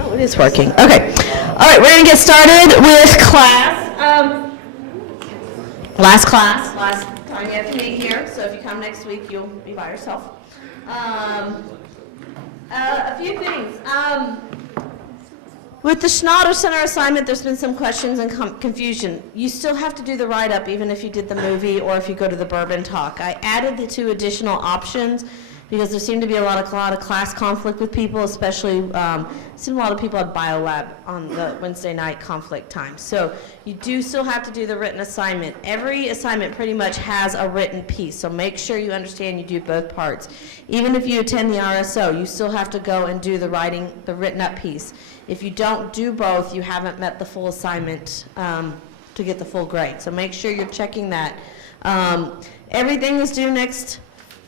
Oh, it is working. Okay. All right, we're going to get started with class. Last time you have to meet here, so if you come next week, you'll be by yourself. A few things. With the Schnatter Center assignment, there's been some questions and confusion. You still have to do the write-up even if you did the movie or if you go to the Bourbon Talk. I added the 2 additional options because there seemed to be a lot of class conflict with people, especially seemed a lot of people had biolab on the Wednesday night conflict time. So you do still have to do the written assignment. Every assignment pretty much has a written piece, so make sure you understand you do both parts. Even if you attend the RSO, you still have to go and do the written up piece. If you don't do both, you haven't met the full assignment to get the full grade. So make sure you're checking that. Everything is due next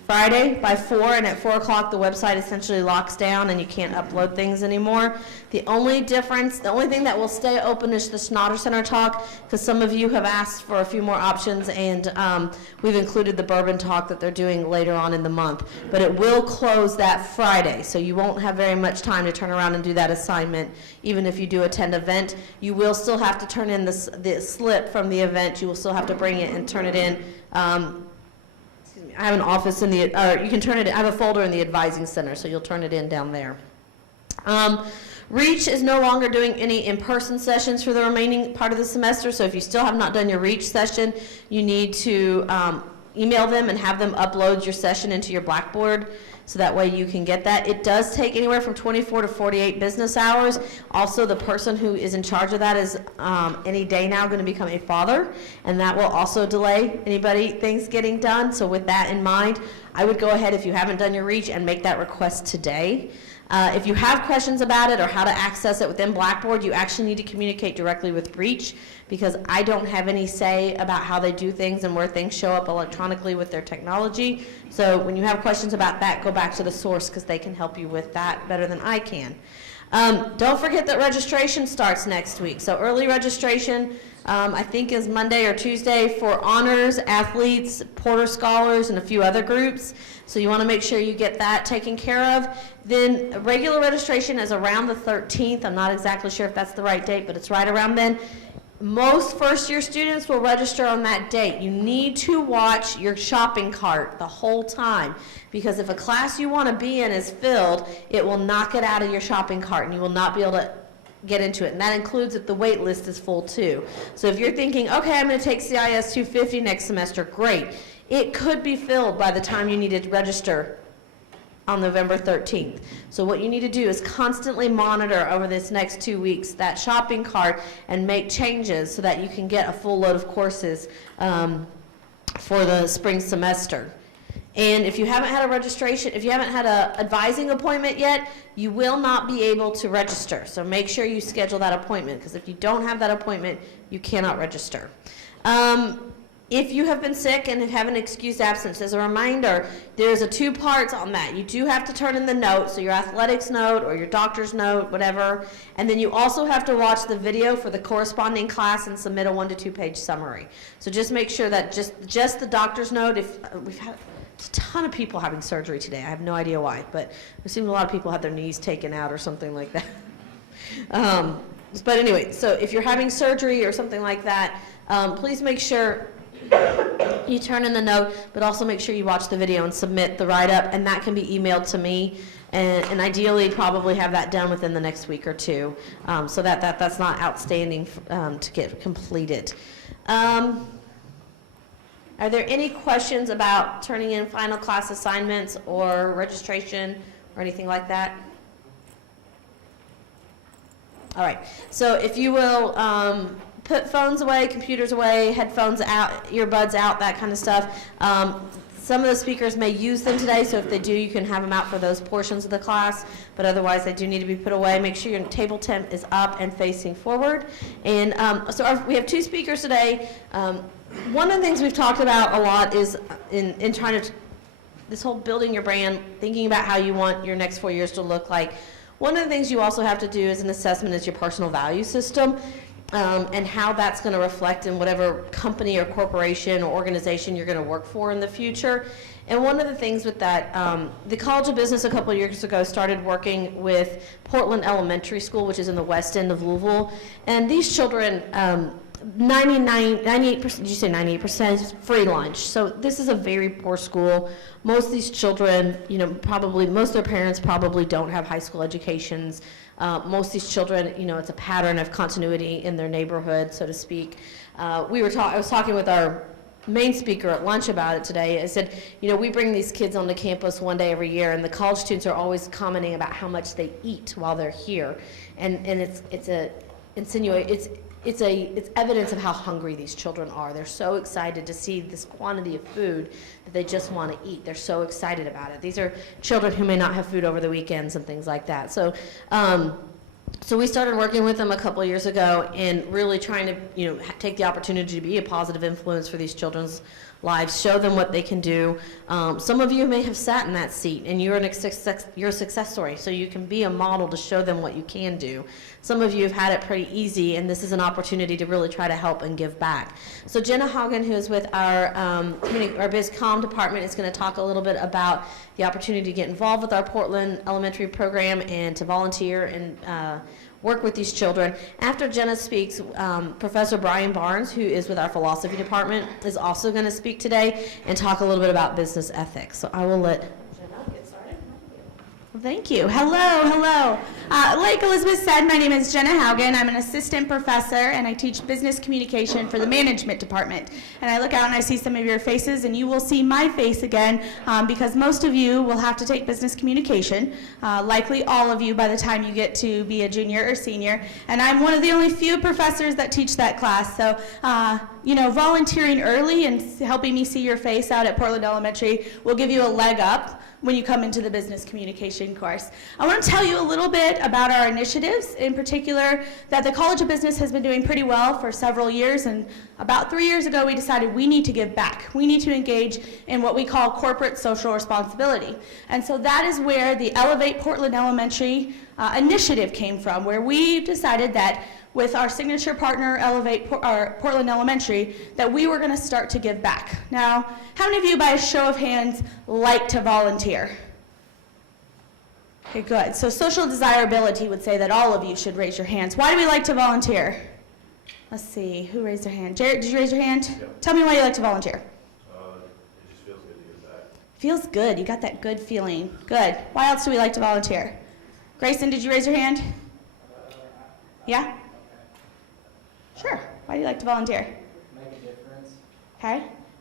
Friday by 4, and at 4 o'clock the website essentially locks down and you can't upload things anymore. The only thing that will stay open is the Schnatter Center Talk, because some of you have asked for a few more options, and we've included the Bourbon Talk that they're doing later on in the month. But it will close that Friday, so you won't have very much time to turn around and do that assignment. Even if you do attend an event, you will still have to turn in the slip from the event. You will still have to bring it and turn it in. I have an office in the, you can turn it, I have a folder in the advising center, so you'll turn it in down there. REACH is no longer doing any in-person sessions for the remaining part of the semester, so if you still have not done your REACH session, you need to email them and have them upload your session into your Blackboard, so that way you can get that. It does take anywhere from 24 to 48 business hours. Also, the person who is in charge of that is any day now going to become a father, and that will also delay things getting done. So with that in mind, I would go ahead, if you haven't done your REACH, and make that request today. If you have questions about it or how to access it within Blackboard, you actually need to communicate directly with REACH, because I don't have any say about how they do things and where things show up electronically with their technology. So when you have questions about that, go back to the source, because they can help you with that better than I can. Don't forget that registration starts next week. So early registration, I think, is Monday or Tuesday for honors, athletes, Porter Scholars, and a few other groups. So you want to make sure you get that taken care of. Then regular registration is around the 13th. I'm not exactly sure if that's the right date, but it's right around then. Most first-year students will register on that date. You need to watch your shopping cart the whole time, because if a class you want to be in is filled, it will knock it out of your shopping cart and you will not be able to get into it. And that includes if the wait list is full too. So if you're thinking, okay, I'm going to take CIS 250 next semester, great. It could be filled by the time you need to register on November 13th. So what you need to do is constantly monitor over this next 2 weeks that shopping cart and make changes so that you can get a full load of courses for the spring semester. And if you haven't had a registration, if you haven't had an advising appointment yet, you will not be able to register. So make sure you schedule that appointment, because if you don't have that appointment, you cannot register. If you have been sick and have an excused absence, as a reminder, there's 2 parts on that. You do have to turn in the note, so your athletics note or your doctor's note, whatever, and then you also have to watch the video for the corresponding class and submit a 1 to 2 page summary. So just make sure that just the doctor's note, if we've had a ton of people having surgery today. I have no idea why, but it seems a lot of people had their knees taken out or something like that. But anyway, so if you're having surgery or something like that, please make sure you turn in the note, but also make sure you watch the video and submit the write-up, and that can be emailed to me, and ideally probably have that done within the next week or 2, so that's not outstanding to get completed. Are there any questions about turning in final class assignments or registration or anything like that? All right, so if you will put phones away, computers away, headphones out, earbuds out, that kind of stuff. Some of the speakers may use them today, so if they do, you can have them out for those portions of the class, but otherwise they do need to be put away. Make sure your table temp is up and facing forward. And we have 2 speakers today. One of the things we've talked about a lot is in trying to, this whole building your brand, thinking about how you want your next 4 years to look like. One of the things you also have to do as an assessment is your personal value system. and how that's going to reflect in whatever company or corporation or organization you're going to work for in the future. And one of the things with that, the College of Business a couple of years ago started working with Portland Elementary School, which is in the west end of Louisville. And these children, 98%, did you say 98% is free lunch? So this is a very poor school. Most of these children, you know, probably, most of their parents probably don't have high school educations. Most of these children, you know, it's a pattern of continuity in their neighborhood, so to speak. I was talking with our main speaker at lunch about it today. I said, you know, we bring these kids onto campus one day every year, and the college students are always commenting about how much they eat while they're here, and it's evidence of how hungry these children are. They're so excited to see this quantity of food that they just want to eat. They're so excited about it. These are children who may not have food over the weekends and things like that. So, so we started working with them a couple of years ago and really trying to, you know, take the opportunity to be a positive influence for these children's lives, show them what they can do. Some of you may have sat in that seat and you're a success story, so you can be a model to show them what you can do. Some of you have had it pretty easy, and this is an opportunity to really try to help and give back. So Jenna Haugen, who is with our BizCom department, is going to talk a little bit about the opportunity to get involved with our Portland Elementary program and to volunteer and work with these children. After Jenna speaks, Professor Brian Barnes, who is with our philosophy department, is also going to speak today and talk a little bit about business ethics. So I will let Jenna get started. Well, thank you. Hello. Like Elizabeth said, my name is Jenna Haugen. I'm an assistant professor, and I teach business communication for the management department. And I look out and I see some of your faces, and you will see my face again because most of you will have to take business communication, likely all of you by the time you get to be a junior or senior. And I'm one of the only few professors that teach that class. So, you know, volunteering early and helping me see your face out at Portland Elementary will give you a leg up when you come into the business communication course. I want to tell you a little bit about our initiatives, in particular that the College of Business has been doing pretty well for several years, and about 3 years ago we decided we need to give back. We need to engage in what we call corporate social responsibility. And so that is where the Elevate Portland Elementary initiative came from, where we decided that with our signature partner, Portland Elementary, that we were going to start to give back. Now, how many of you, by a show of hands, like to volunteer? Okay, good. So social desirability would say that all of you should raise your hands. Why do we like to volunteer? Let's see, who raised their hand? Jared, did you raise your hand? Yeah. Tell me why you like to volunteer. It just feels good to give back. Feels good. You got that good feeling. Good. Why else do we like to volunteer? Grayson, did you raise your hand? Yeah? Sure. Why do you like to volunteer? Make a difference. Okay.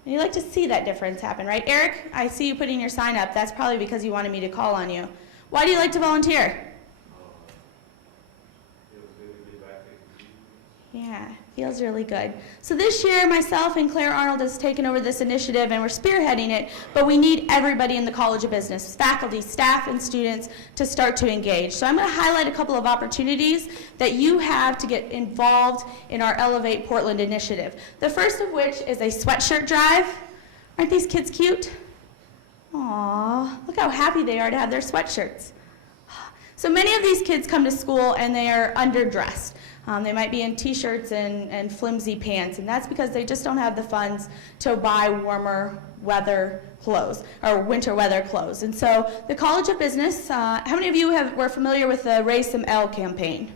And you like to see that difference happen, right? Eric, I see you putting your sign up. That's probably because you wanted me to call on you. Why do you like to volunteer? Feels good to give back to the community. Yeah, feels really good. So this year, myself and Claire Arnold has taken over this initiative, and we're spearheading it, but we need everybody in the College of Business, faculty, staff, and students to start to engage. So I'm going to highlight a couple of opportunities that you have to get involved in our Elevate Portland initiative. The first of which is a sweatshirt drive. Aren't these kids cute? Aww, look how happy they are to have their sweatshirts. So many of these kids come to school and they are underdressed. They might be in t-shirts and flimsy pants, and that's because they just don't have the funds to buy warmer weather clothes or winter weather clothes. And so the College of Business, how many of you were familiar with the Raise Some L campaign?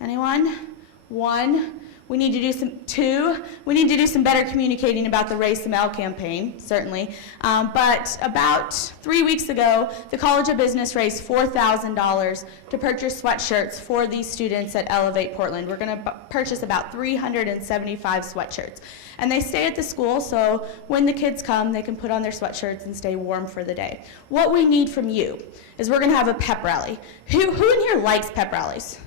Anyone? One. We need to do some better communicating about the Raise Some L campaign, certainly. But about 3 weeks ago, the College of Business raised $4,000 to purchase sweatshirts for these students at Elevate Portland. We're going to purchase about 375 sweatshirts. And they stay at the school, so when the kids come, they can put on their sweatshirts and stay warm for the day. What we need from you is we're going to have a pep rally. Who in here likes pep rallies?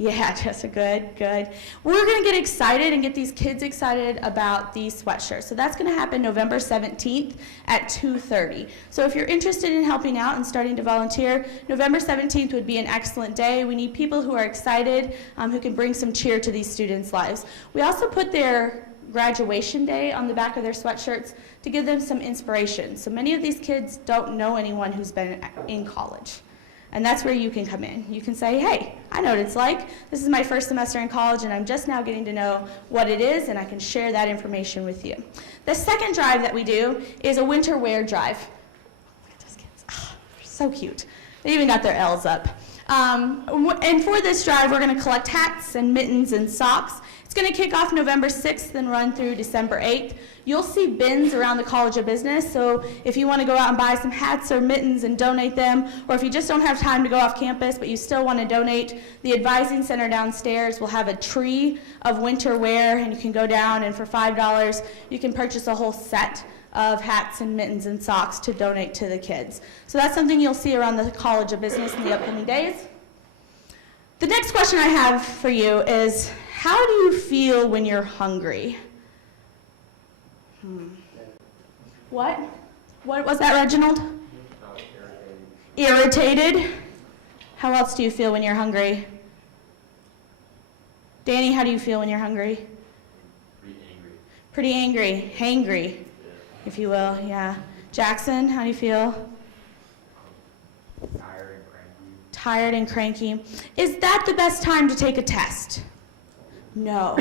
Yeah, Jessica, good. We're going to get excited and get these kids excited about these sweatshirts. So that's going to happen November 17th at 2:30. So if you're interested in helping out and starting to volunteer, November 17th would be an excellent day. We need people who are excited, who can bring some cheer to these students' lives. We also put their graduation day on the back of their sweatshirts to give them some inspiration. So many of these kids don't know anyone who's been in college. And that's where you can come in. You can say, hey, I know what it's like. This is my first semester in college, and I'm just now getting to know what it is, and I can share that information with you. The second drive that we do is a winter wear drive. Look at those kids. Oh, they're so cute. They even got their L's up. And for this drive, we're going to collect hats and mittens and socks. It's going to kick off November 6th and run through December 8th. You'll see bins around the College of Business, so if you want to go out and buy some hats or mittens and donate them, or if you just don't have time to go off campus but you still want to donate, the Advising Center downstairs will have a tree of winter wear, and you can go down and for $5 you can purchase a whole set of hats and mittens and socks to donate to the kids. So that's something you'll see around the College of Business in the upcoming days. The next question I have for you is, how do you feel when you're hungry? What? What was that, Reginald? Irritated. How else do you feel when you're hungry? Danny, how do you feel when you're hungry? Pretty angry. Hangry, if you will, yeah. Jackson, how do you feel? Tired and cranky. Is that the best time to take a test? No.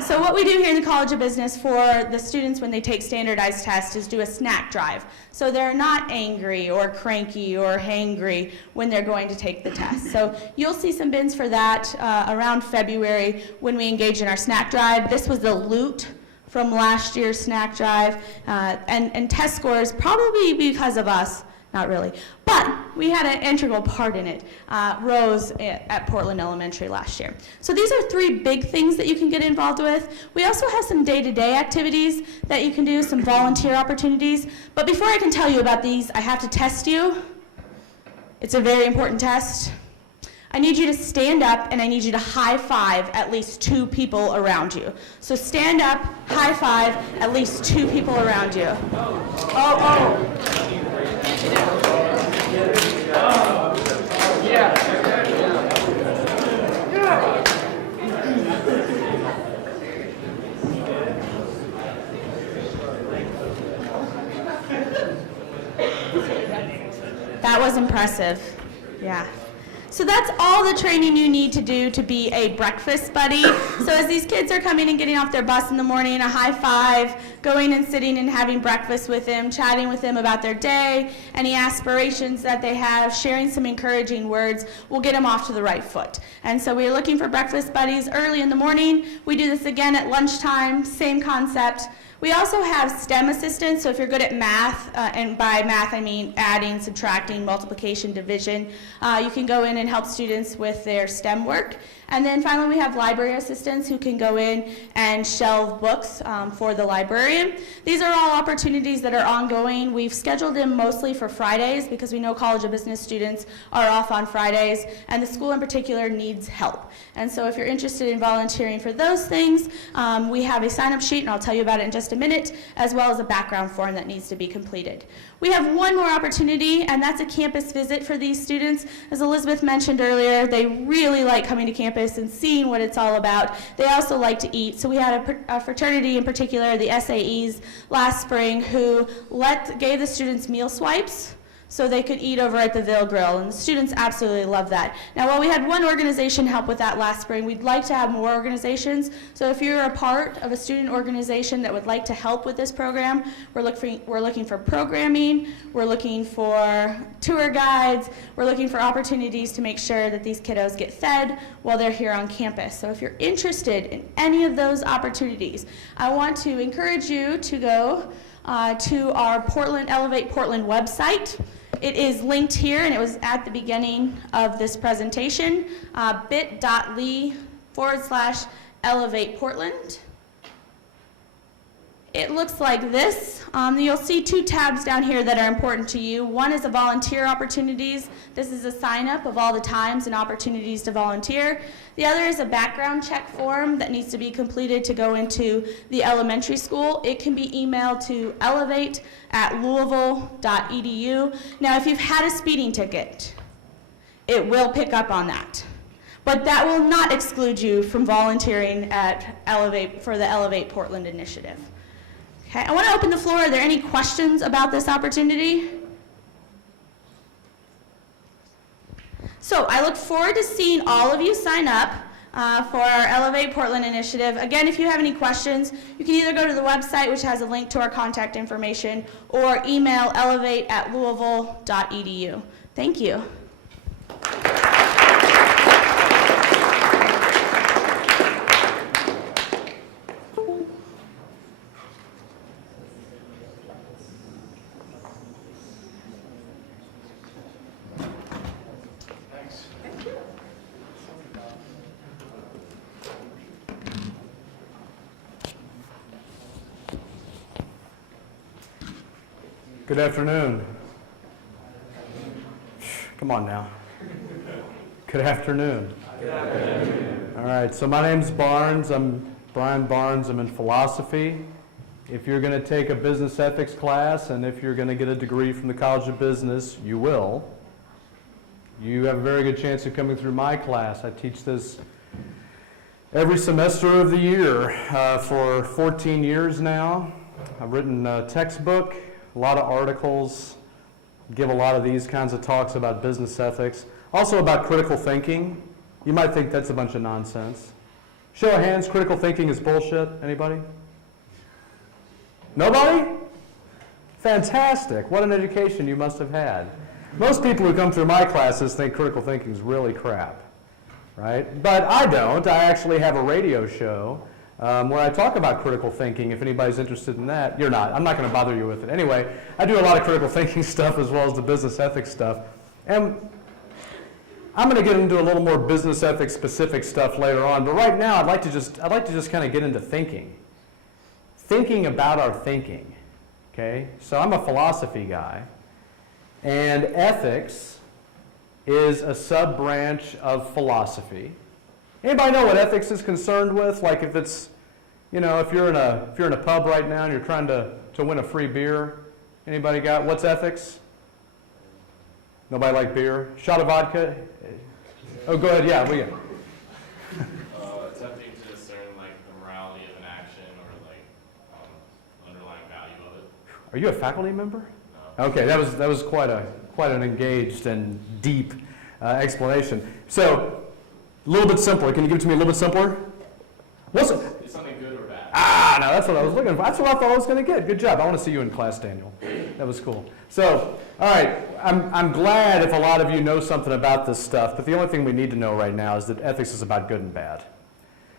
So what we do here in the College of Business for the students when they take standardized tests is do a snack drive. So they're not angry or cranky or hangry when they're going to take the test. So you'll see some bins for that around February when we engage in our snack drive. This was the loot from last year's snack drive, and test scores, probably because of us, not really, but we had an integral part in it, rose at Portland Elementary last year. So these are three big things that you can get involved with. We also have some day-to-day activities that you can do, some volunteer opportunities. But before I can tell you about these, I have to test you. It's a very important test. I need you to stand up, and I need you to high five at least 2 people around you. So stand up, high five at least 2 people around you. That was impressive. Yeah. So that's all the training you need to do to be a breakfast buddy. So as these kids are coming and getting off their bus in the morning, a high five, going and sitting and having breakfast with them, chatting with them about their day, any aspirations that they have, sharing some encouraging words will get them off to the right foot. And so we're looking for breakfast buddies early in the morning. We do this again at lunchtime, same concept. We also have STEM assistants, so if you're good at math, and by math I mean adding, subtracting, multiplication, division, you can go in and help students with their STEM work. And then finally we have library assistants who can go in and shelve books for the librarian. These are all opportunities that are ongoing. We've scheduled them mostly for Fridays because we know College of Business students are off on Fridays, and the school in particular needs help. And so if you're interested in volunteering for those things, we have a sign-up sheet, and I'll tell you about it in just a minute, as well as a background form that needs to be completed. We have one more opportunity, and that's a campus visit for these students. As Elizabeth mentioned earlier, they really like coming to campus and seeing what it's all about. They also like to eat. So we had a fraternity in particular, the SAEs, last spring, who gave the students meal swipes so they could eat over at the Ville Grill, and the students absolutely love that. Now, while we had one organization help with that last spring, we'd like to have more organizations. So if you're a part of a student organization that would like to help with this program, we're looking for programming, we're looking for tour guides, we're looking for opportunities to make sure that these kiddos get fed while they're here on campus. So if you're interested in any of those opportunities, I want to encourage you to go to our Elevate Portland website. It is linked here, and it was at the beginning of this presentation, bit.ly/Elevate Portland. It looks like this. You'll see 2 tabs down here that are important to you. One is the volunteer opportunities. This is a sign-up of all the times and opportunities to volunteer. The other is a background check form that needs to be completed to go into the elementary school. It can be emailed to elevate@louisville.edu. Now, if you've had a speeding ticket, it will pick up on that. But that will not exclude you from volunteering at Elevate for the Elevate Portland initiative. Okay, I want to open the floor. Are there any questions about this opportunity? So I look forward to seeing all of you sign up for our Elevate Portland initiative. Again, if you have any questions, you can either go to the website, which has a link to our contact information, or email elevate@louisville.edu. Thank you. Good afternoon. Come on now. Good afternoon. All right, so my name's Barnes. I'm Brian Barnes. I'm in philosophy. If you're going to take a business ethics class and if you're going to get a degree from the College of Business, you will. You have a very good chance of coming through my class. I teach this every semester of the year for 14 years now. I've written a textbook, a lot of articles, give a lot of these kinds of talks about business ethics, also about critical thinking. You might think that's a bunch of nonsense. Show of hands, critical thinking is bullshit. Anybody? Nobody? Fantastic. What an education you must have had. Most people who come through my classes think critical thinking is really crap, right? But I don't. I actually have a radio show where I talk about critical thinking, if anybody's interested in that. You're not. I'm not going to bother you with it. Anyway, I do a lot of critical thinking stuff as well as the business ethics stuff. And I'm going to get into a little more business ethics specific stuff later on, but right now I'd like to just kind of get into thinking. Thinking about our thinking, okay? So I'm a philosophy guy, and ethics is a sub-branch of philosophy. Anybody know what ethics is concerned with? Like if it's, you know, if you're in a pub right now and you're trying to win a free beer, anybody got, what's ethics? Nobody like beer? Shot of vodka? Oh, go ahead, yeah, we got. Attempting to discern like the morality of an action or like underlying value of it. Are you a faculty member? No. Okay, that was quite an engaged and deep explanation. So, a little bit simpler. Can you give it to me a little bit simpler? What's it? Is something good or bad? Now that's what I was looking for. That's what I thought I was going to get. Good job. I want to see you in class, Daniel. That was cool. So, all right, I'm glad if a lot of you know something about this stuff, but the only thing we need to know right now is that ethics is about good and bad.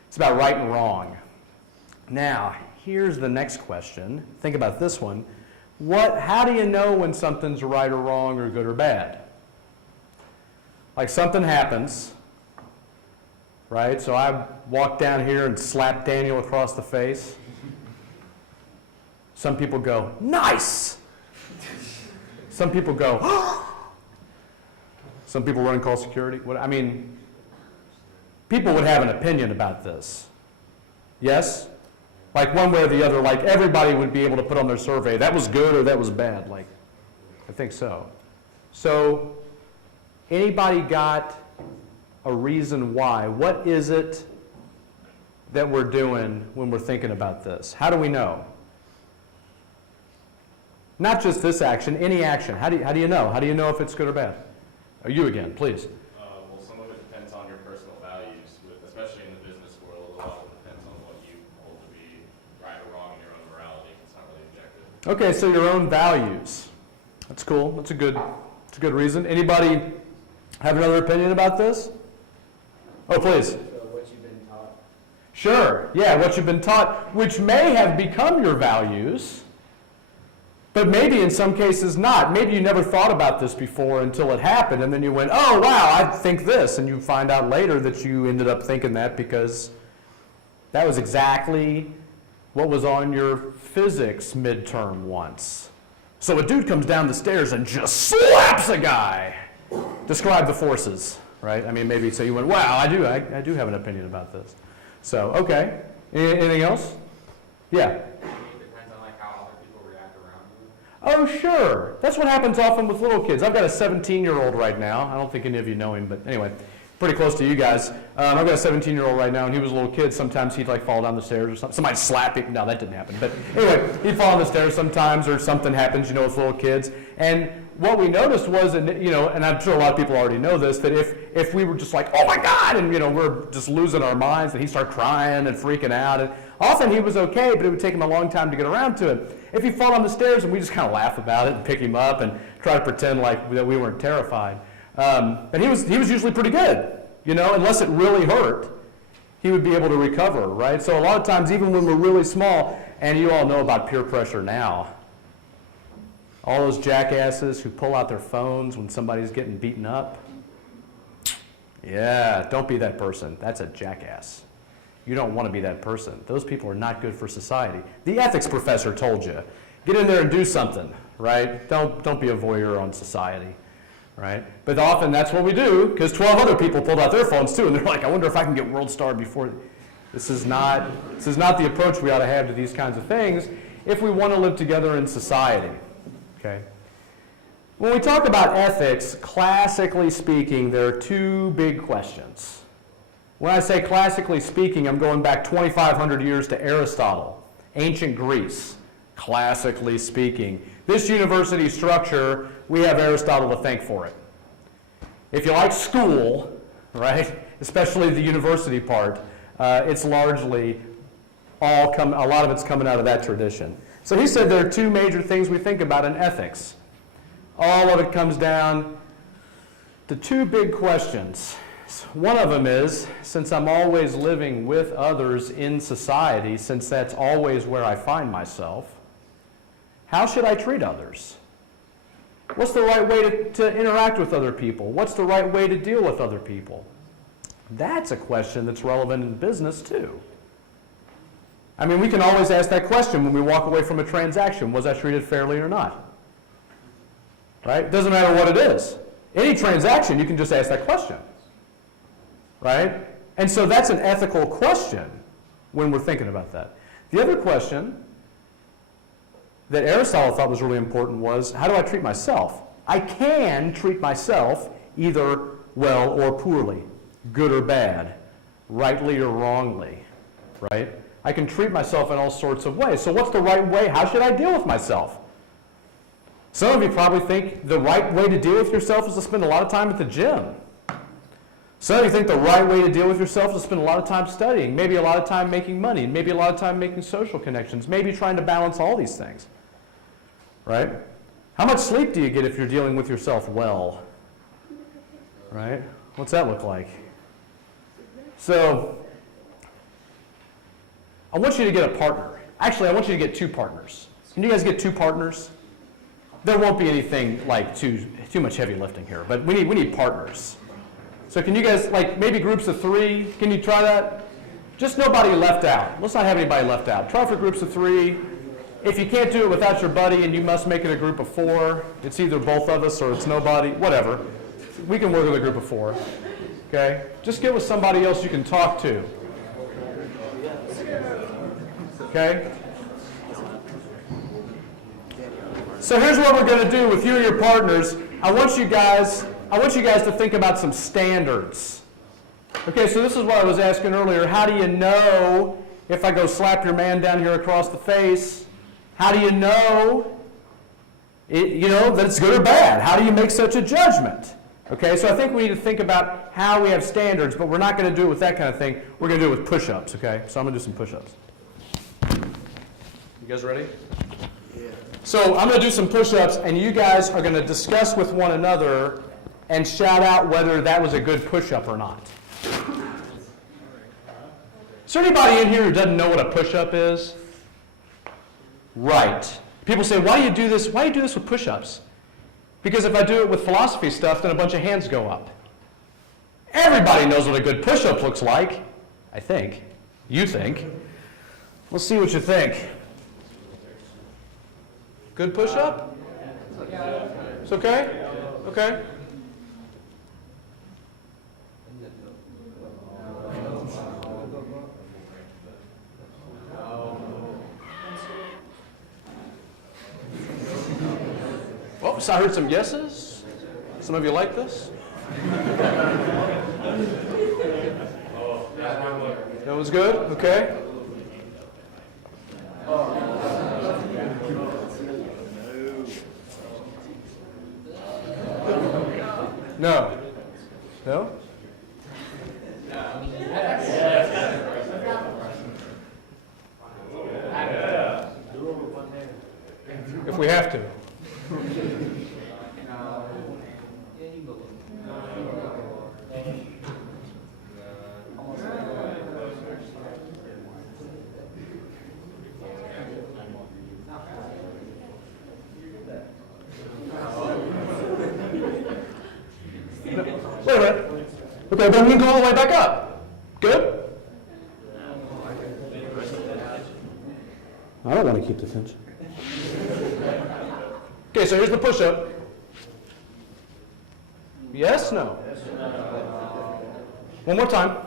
It's about right and wrong. Now, here's the next question. Think about this one. How do you know when something's right or wrong or good or bad? Like something happens, right? So I walk down here and slap Daniel across the face. Some people go, nice! Some people go, some people run and call security. People would have an opinion about this. Yes? Like one way or the other, like everybody would be able to put on their survey, that was good or that was bad. Like, I think so. So, anybody got a reason why? What is it that we're doing when we're thinking about this? How do we know? Not just this action, any action. How do you know? How do you know if it's good or bad? You again, please. Well, some of it depends on your personal values, especially in the business world. A lot of it depends on what you hold to be right or wrong in your own morality. It's not really objective. Okay, so your own values. That's cool. That's a good reason. Anybody have another opinion about this? Oh, please. What you've been taught. Sure. Yeah, what you've been taught, which may have become your values, but maybe in some cases not. Maybe you never thought about this before until it happened, and then you went, oh, wow, I think this, and you find out later that you ended up thinking that because that was exactly what was on your physics midterm once. So a dude comes down the stairs and just slaps a guy. Describe the forces, right? I mean, maybe so you went, wow, I do have an opinion about this. So, okay. Anything else? Yeah. It depends on like how other people react around you. Oh, sure. That's what happens often with little kids. I've got a 17-year-old right now. I don't think any of you know him, but anyway, pretty close to you guys. I've got a 17-year-old right now, and he was a little kid. Sometimes he'd like fall down the stairs or something. Somebody'd slap him. No, that didn't happen. But anyway, he'd fall down the stairs sometimes or something happens, with little kids. And what we noticed was, and I'm sure a lot of people already know this, that if we were just like, oh my God, and we're just losing our minds, and he started crying and freaking out, and often he was okay, but it would take him a long time to get around to it. If he fell on the stairs, and we just kind of laugh about it and pick him up and try to pretend like that we weren't terrified. And he was usually pretty good, unless it really hurt, he would be able to recover, right? So a lot of times, even when we're really small, and you all know about peer pressure now, all those jackasses who pull out their phones when somebody's getting beaten up. Yeah, don't be that person. That's a jackass. You don't want to be that person. Those people are not good for society. The ethics professor told you, get in there and do something, right? Don't be a voyeur on society, right? But often that's what we do, because 12 other people pulled out their phones too, and they're like, I wonder if I can get world star before. This is not the approach we ought to have to these kinds of things if we want to live together in society. Okay. When we talk about ethics, classically speaking, there are two big questions. When I say classically speaking, I'm going back 2,500 years to Aristotle, ancient Greece, classically speaking. This university structure, we have Aristotle to thank for it. If you like school, right, especially the university part, it's largely a lot of it's coming out of that tradition. So he said there are two major things we think about in ethics. All of it comes down to two big questions. One of them is, since I'm always living with others in society, since that's always where I find myself, how should I treat others? What's the right way to interact with other people? What's the right way to deal with other people? That's a question that's relevant in business too. I mean, we can always ask that question when we walk away from a transaction. Was I treated fairly or not? Right? Doesn't matter what it is. Any transaction, you can just ask that question. Right? And so that's an ethical question when we're thinking about that. The other question that Aristotle thought was really important was, how do I treat myself? I can treat myself either well or poorly, good or bad, rightly or wrongly, right? I can treat myself in all sorts of ways. So what's the right way? How should I deal with myself? Some of you probably think the right way to deal with yourself is to spend a lot of time at the gym. Some of you think the right way to deal with yourself is to spend a lot of time studying, maybe a lot of time making money, maybe a lot of time making social connections, maybe trying to balance all these things, right? How much sleep do you get if you're dealing with yourself well, right? What's that look like? So, I want you to get a partner. Actually, I want you to get two partners. Can you guys get two partners? There won't be anything like too much heavy lifting here, but we need partners. So can you guys, like maybe groups of 3, can you try that? Just nobody left out. Let's not have anybody left out. Try for groups of 3. If you can't do it without your buddy and you must make it a group of 4, it's either both of us or it's nobody, whatever. We can work with a group of 4, okay? Just get with somebody else you can talk to. Okay? So here's what we're going to do with you and your partners. I want you guys to think about some standards. Okay, so this is what I was asking earlier. How do you know if I go slap your man down here across the face? How do you know, that it's good or bad? How do you make such a judgment? Okay, so I think we need to think about how we have standards, but we're not going to do it with that kind of thing. We're going to do it with push-ups, okay? So I'm going to do some push-ups. You guys ready? Yeah. So I'm going to do some push-ups, and you guys are going to discuss with one another and shout out whether that was a good push-up or not. Is there anybody in here who doesn't know what a push-up is? Right. People say, why do you do this? Why do you do this with push-ups? Because if I do it with philosophy stuff, then a bunch of hands go up. Everybody knows what a good push-up looks like, I think. You think. Let's see what you think. Good push-up? It's okay? Okay. Oh, so I heard some yeses. Some of you like this? That was good? Okay. No. No? If we have to. Wait a minute. Okay, then we can go all the way back up. Good? I don't want to keep the tension. Okay, so here's the push-up. Yes, no? One more time.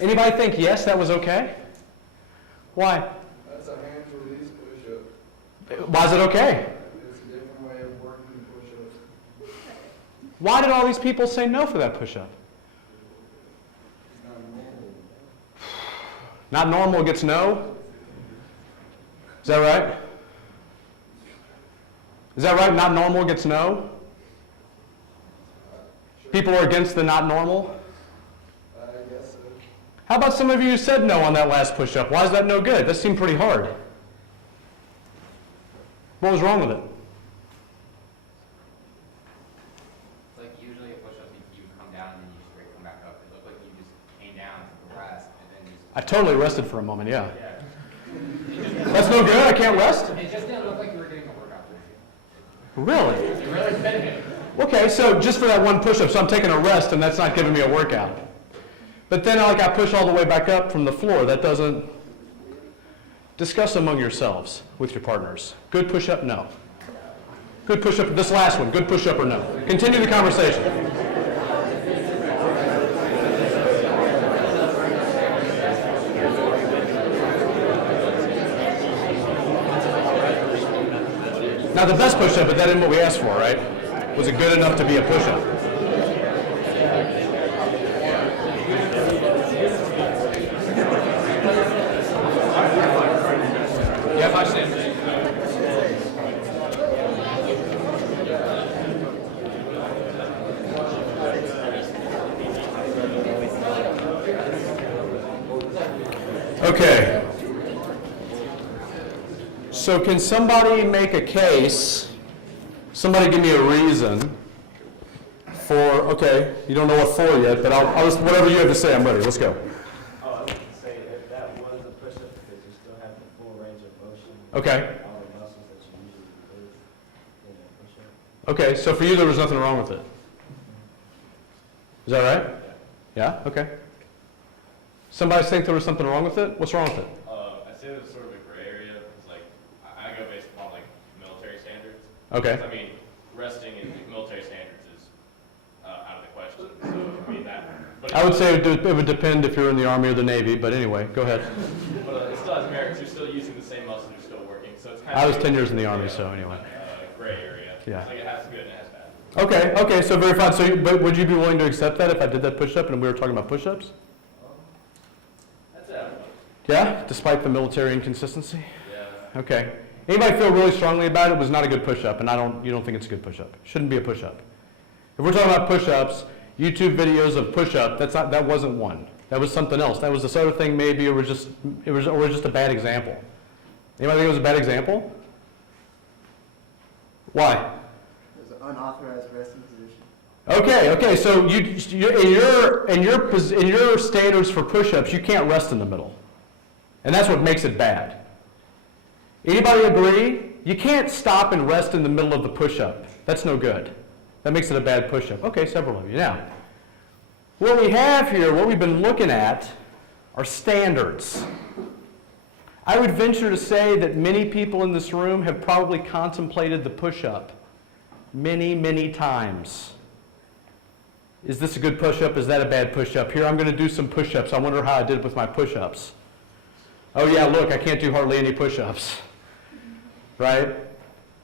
Anybody think yes, that was okay? Why? That's a hands release push-up. Why is it okay? It's a different way of working push-ups. Why did all these people say no for that push-up? It's not normal. Not normal gets no? Is that right? Is that right? Not normal gets no? People are against the not normal? I guess so. How about some of you who said no on that last push-up? Why is that no good? That seemed pretty hard. What was wrong with it? Like usually a push-up, you come down and then you straight come back up. It looked like you just came down to the rest and then just. I totally rested for a moment, yeah. Yeah. That's no good? I can't rest? It just didn't look like you were getting a workout. Really? It really didn't. Okay, so just for that one push-up, so I'm taking a rest and that's not giving me a workout. But then I push all the way back up from the floor. That doesn't... Discuss among yourselves with your partners. Good push-up? No. Good push-up, this last one, good push-up or no? Continue the conversation. Now the best push-up, but that isn't what we asked for, right? Was it good enough to be a push-up? Yeah, I see. Okay. So can somebody make a case, somebody give me a reason for, okay, you don't know what for yet, but I'll just, whatever you have to say, I'm ready. Let's go. Oh, I was going to say, if that was a push-up, because you still have the full range of motion. Okay. All the muscles that you usually use in a push-up. Okay, so for you, there was nothing wrong with it. Is that right? Yeah? Okay. Somebody think there was something wrong with it? What's wrong with it? I say there's sort of a gray area, because like, I go based upon like military standards. Okay. 'Cause, I mean, resting in military standards is out of the question, so I mean that. But I would say it would depend if you're in the Army or the Navy, but anyway, go ahead. But it still has merit, 'cause you're still using the same muscles, you're still working, so it's kind I of. was 10 years in the Army, so anyway. Gray area. Yeah. It's like it has good and it has bad. Okay, so very fine. So, but would you be willing to accept that if I did that push-up and we were talking about push-ups? That's it. Yeah, despite the military inconsistency? Yeah. Okay. Anybody feel really strongly about it? It was not a good push-up, and you don't think it's a good push-up. Shouldn't be a push-up. If we're talking about push-ups, YouTube videos of push-up, that wasn't one. That was something else. That was this other thing maybe, or was just a bad example. Anybody think it was a bad example? Why? There's an unauthorized resting position. Okay, so in your standards for push-ups, you can't rest in the middle. And that's what makes it bad. Anybody agree? You can't stop and rest in the middle of the push-up. That's no good. That makes it a bad push-up. Okay, several of you. Now, what we have here, what we've been looking at, are standards. I would venture to say that many people in this room have probably contemplated the push-up many, many times. Is this a good push-up? Is that a bad push-up? Here, I'm going to do some push-ups. I wonder how I did with my push-ups. Oh yeah, look, I can't do hardly any push-ups. Right?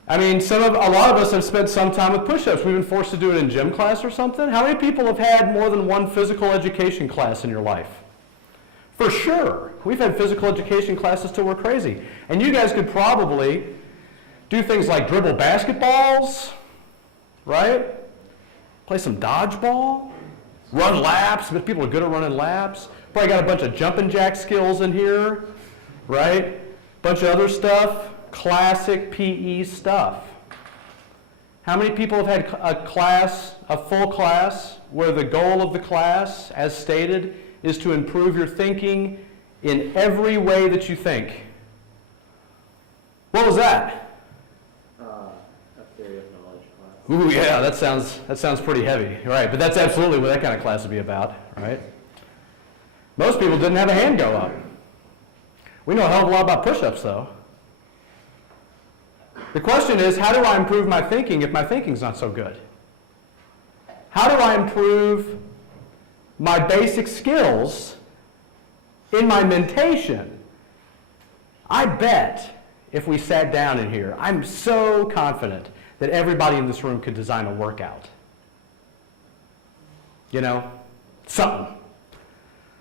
I mean, a lot of us have spent some time with push-ups. We've been forced to do it in gym class or something. How many people have had more than one physical education class in your life? For sure. We've had physical education classes till we're crazy. And you guys could probably do things like dribble basketballs, right? Play some dodgeball, run laps, but people are good at running laps. Probably got a bunch of jumping jack skills in here, right? Bunch of other stuff, classic PE stuff. How many people have had a full class, where the goal of the class, as stated, is to improve your thinking in every way that you think? What was that? A theory of knowledge class. Ooh, yeah, that sounds pretty heavy, right? But that's absolutely what that kind of class would be about, right? Most people didn't have a hand go up. We know a hell of a lot about push-ups, though. The question is, how do I improve my thinking if my thinking's not so good? How do I improve my basic skills in my mentation? I bet if we sat down in here, I'm so confident that everybody in this room could design a workout. You know, something.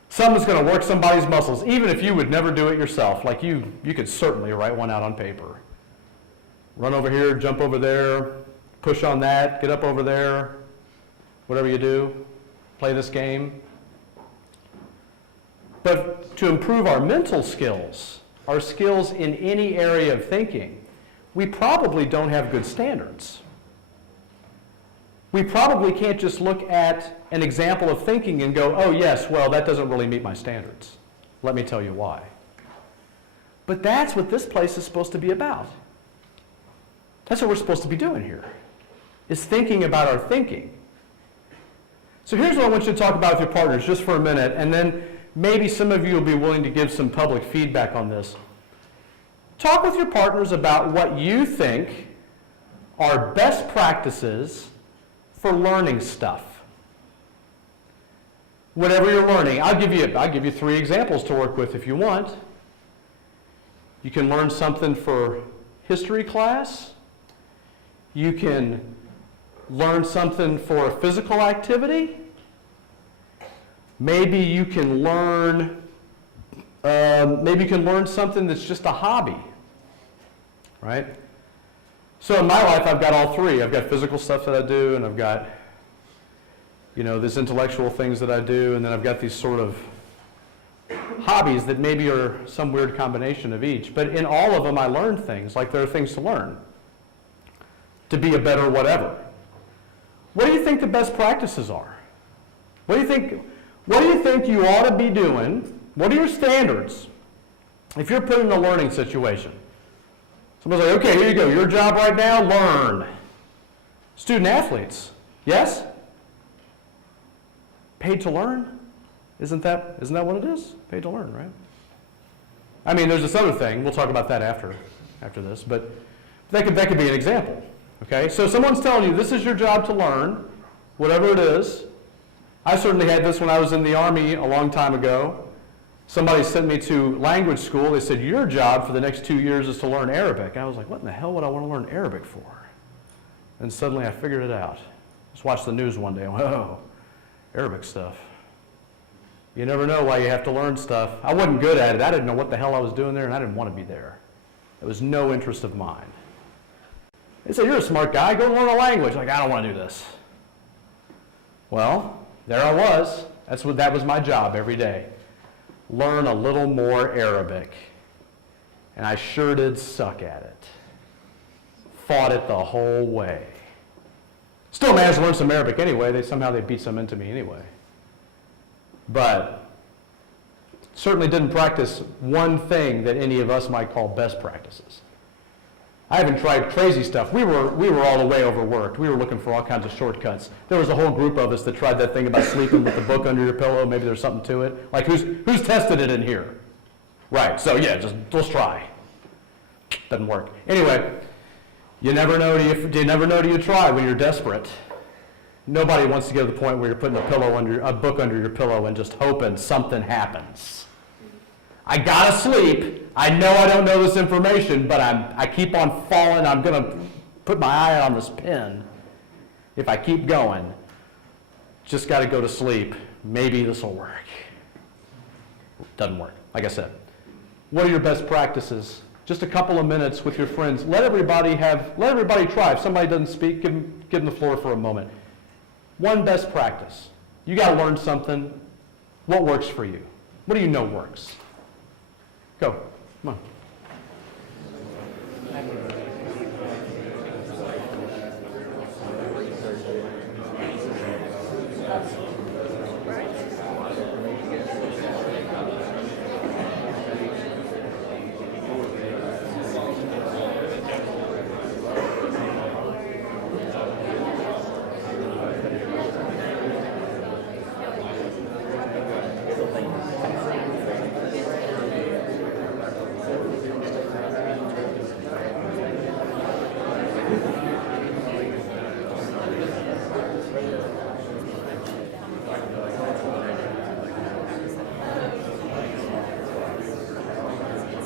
Something's going to work somebody's muscles, even if you would never do it yourself. Like you could certainly write one out on paper. Run over here, jump over there, push on that, get up over there, whatever you do, play this game. But to improve our mental skills, our skills in any area of thinking, we probably don't have good standards. We probably can't just look at an example of thinking and go, oh yes, well that doesn't really meet my standards. Let me tell you why. But that's what this place is supposed to be about. That's what we're supposed to be doing here, is thinking about our thinking. So here's what I want you to talk about with your partners just for a minute, and then maybe some of you will be willing to give some public feedback on this. Talk with your partners about what you think are best practices for learning stuff. Whatever you're learning, I'll give you 3 examples to work with if you want. You can learn something for history class. You can learn something for a physical activity. Maybe you can learn something that's just a hobby, right? So in my life, I've got all 3. I've got physical stuff that I do, and I've got, these intellectual things that I do, and then I've got these sort of hobbies that maybe are some weird combination of each. But in all of them, I learn things, like there are things to learn to be a better whatever. What do you think the best practices are? What do you think you ought to be doing? What are your standards if you're put in a learning situation? Somebody's like, okay, here you go. Your job right now, learn. Student athletes, yes? Paid to learn? Isn't that what it is? Paid to learn, right? I mean, there's this other thing. We'll talk about that after this, but that could be an example. Okay, so someone's telling you this is your job to learn, whatever it is. I certainly had this when I was in the Army a long time ago. Somebody sent me to language school. They said, your job for the next 2 years is to learn Arabic. And I was like, what in the hell would I want to learn Arabic for? And suddenly I figured it out. Just watched the news one day and went, oh, Arabic stuff. You never know why you have to learn stuff. I wasn't good at it. I didn't know what the hell I was doing there, and I didn't want to be there. It was no interest of mine. They said, you're a smart guy, go learn a language. Like, I don't want to do this. Well, there I was. That was my job every day. Learn a little more Arabic. And I sure did suck at it. Fought it the whole way. Still managed to learn some Arabic anyway. Somehow they beat some into me anyway. But certainly didn't practice one thing that any of us might call best practices. I haven't tried crazy stuff. We were all the way overworked. We were looking for all kinds of shortcuts. There was a whole group of us that tried that thing about sleeping with the book under your pillow. Maybe there's something to it. Like, who's tested it in here? Right, so yeah, let's try. Doesn't work. Anyway, you never know till you try when you're desperate. Nobody wants to get to the point where you're putting a book under your pillow and just hoping something happens. I gotta sleep. I know I don't know this information, but I keep on falling. I'm gonna put my eye on this pen. If I keep going, just gotta go to sleep. Maybe this will work. Doesn't work. Like I said, what are your best practices Just a couple of minutes with your friends. Let everybody try. If somebody doesn't speak, give them the floor for a moment. One best practice. You got to learn something. What works for you? What do you know works? Go. Come on.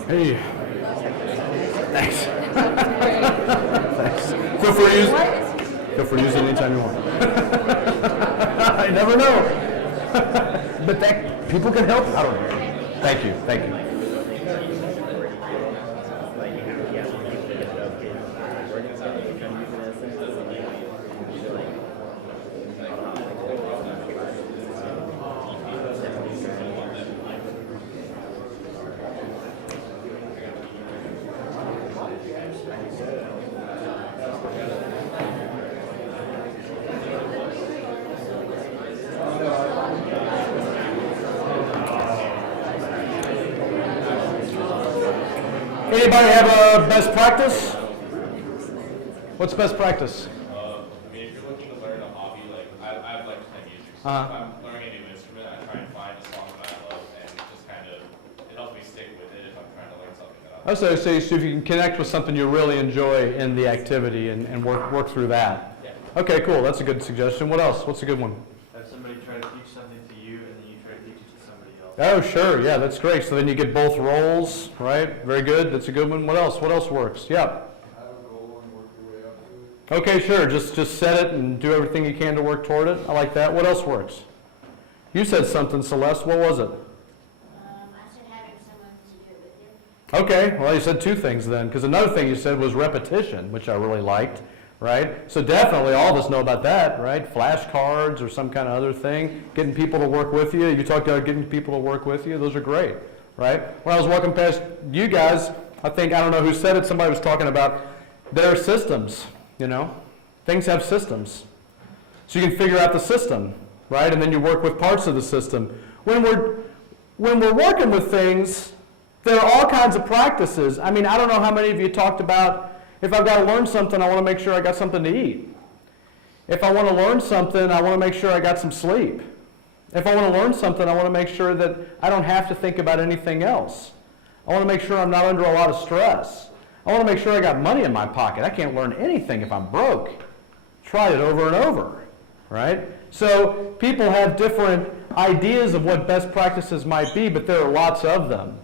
Hey. Thanks. Thanks. Feel free to use it anytime you want. I never know. But people can help. I don't know. Thank you. Thank you. Anybody have a best practice? What's best practice? I mean, if you're looking to learn a hobby, like I like to play music, so Uh-huh. if I'm learning a new instrument, I try and find a song that I love, and just kind of, it helps me stick with it if I'm trying to learn something that I love. Oh, so if you can connect with something you really enjoy in the activity and work through that. Yeah. Okay, cool. That's a good suggestion. What else? What's a good one? Have somebody try to teach something to you, and then you try to teach it to somebody else. Oh, sure. Yeah, that's great. So then you get both roles, right? Very good. That's a good one. What else? What else works? Yeah. Have a goal and work your way up to it. Okay, sure. Just set it and do everything you can to work toward it. I like that. What else works? You said something, Celeste. What was it? I said having someone to do it with you. Okay. Well, you said two things then, because another thing you said was repetition, which I really liked, right? So definitely all of us know about that, right? Flashcards or some kind of other thing, getting people to work with you. You talked about getting people to work with you. Those are great, right? When I was walking past you guys, I don't know who said it, somebody was talking about there are systems, you know? Things have systems. So you can figure out the system, right? And then you work with parts of the system. When we're working with things, there are all kinds of practices. I mean, I don't know how many of you talked about, if I've got to learn something, I want to make sure I got something to eat. If I want to learn something, I want to make sure I got some sleep. If I want to learn something, I want to make sure that I don't have to think about anything else. I want to make sure I'm not under a lot of stress. I want to make sure I got money in my pocket. I can't learn anything if I'm broke. Try it over and over, right? So people have different ideas of what best practices might be, but there are lots of them.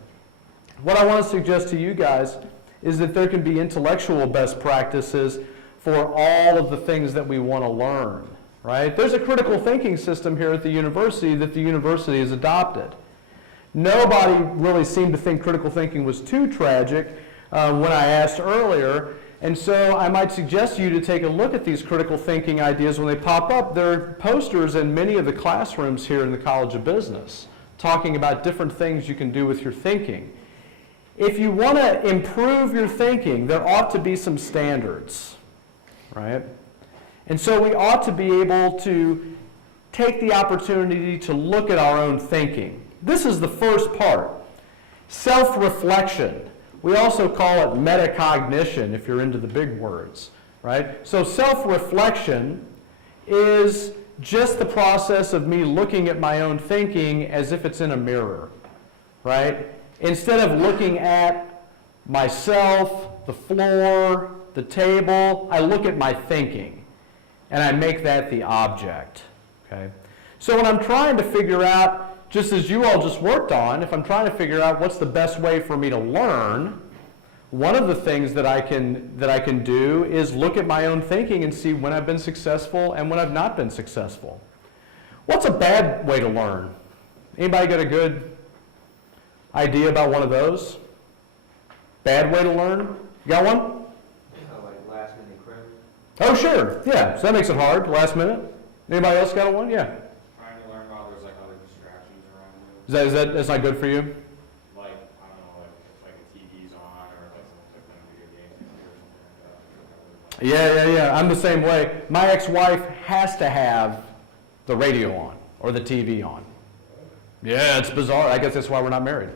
What I want to suggest to you guys is that there can be intellectual best practices for all of the things that we want to learn, right? There's a critical thinking system here at the university that the university has adopted. Nobody really seemed to think critical thinking was too tragic when I asked earlier, and so I might suggest you to take a look at these critical thinking ideas when they pop up. There are posters in many of the classrooms here in the College of Business talking about different things you can do with your thinking. If you want to improve your thinking, there ought to be some standards, right? And so we ought to be able to take the opportunity to look at our own thinking. This is the first part. Self-reflection. We also call it metacognition if you're into the big words, right? So self-reflection is just the process of me looking at my own thinking as if it's in a mirror, right? Instead of looking at myself, the floor, the table, I look at my thinking, and I make that the object, okay? So when I'm trying to figure out, just as you all just worked on, if I'm trying to figure out what's the best way for me to learn, one of the things that I can do is look at my own thinking and see when I've been successful and when I've not been successful. What's a bad way to learn? Anybody got a good idea about one of those? Bad way to learn? You got one? Like last minute credit. Oh, sure. Yeah. So that makes it hard. Last minute. Anybody else got one? Yeah. Trying to learn while there's like other distractions around you. That's not good for you? Like, I don't know, like if like a TV's on or like someone took them video games or something like that. Yeah. I'm the same way. My ex-wife has to have the radio on or the TV on. Yeah, it's bizarre. I guess that's why we're not married.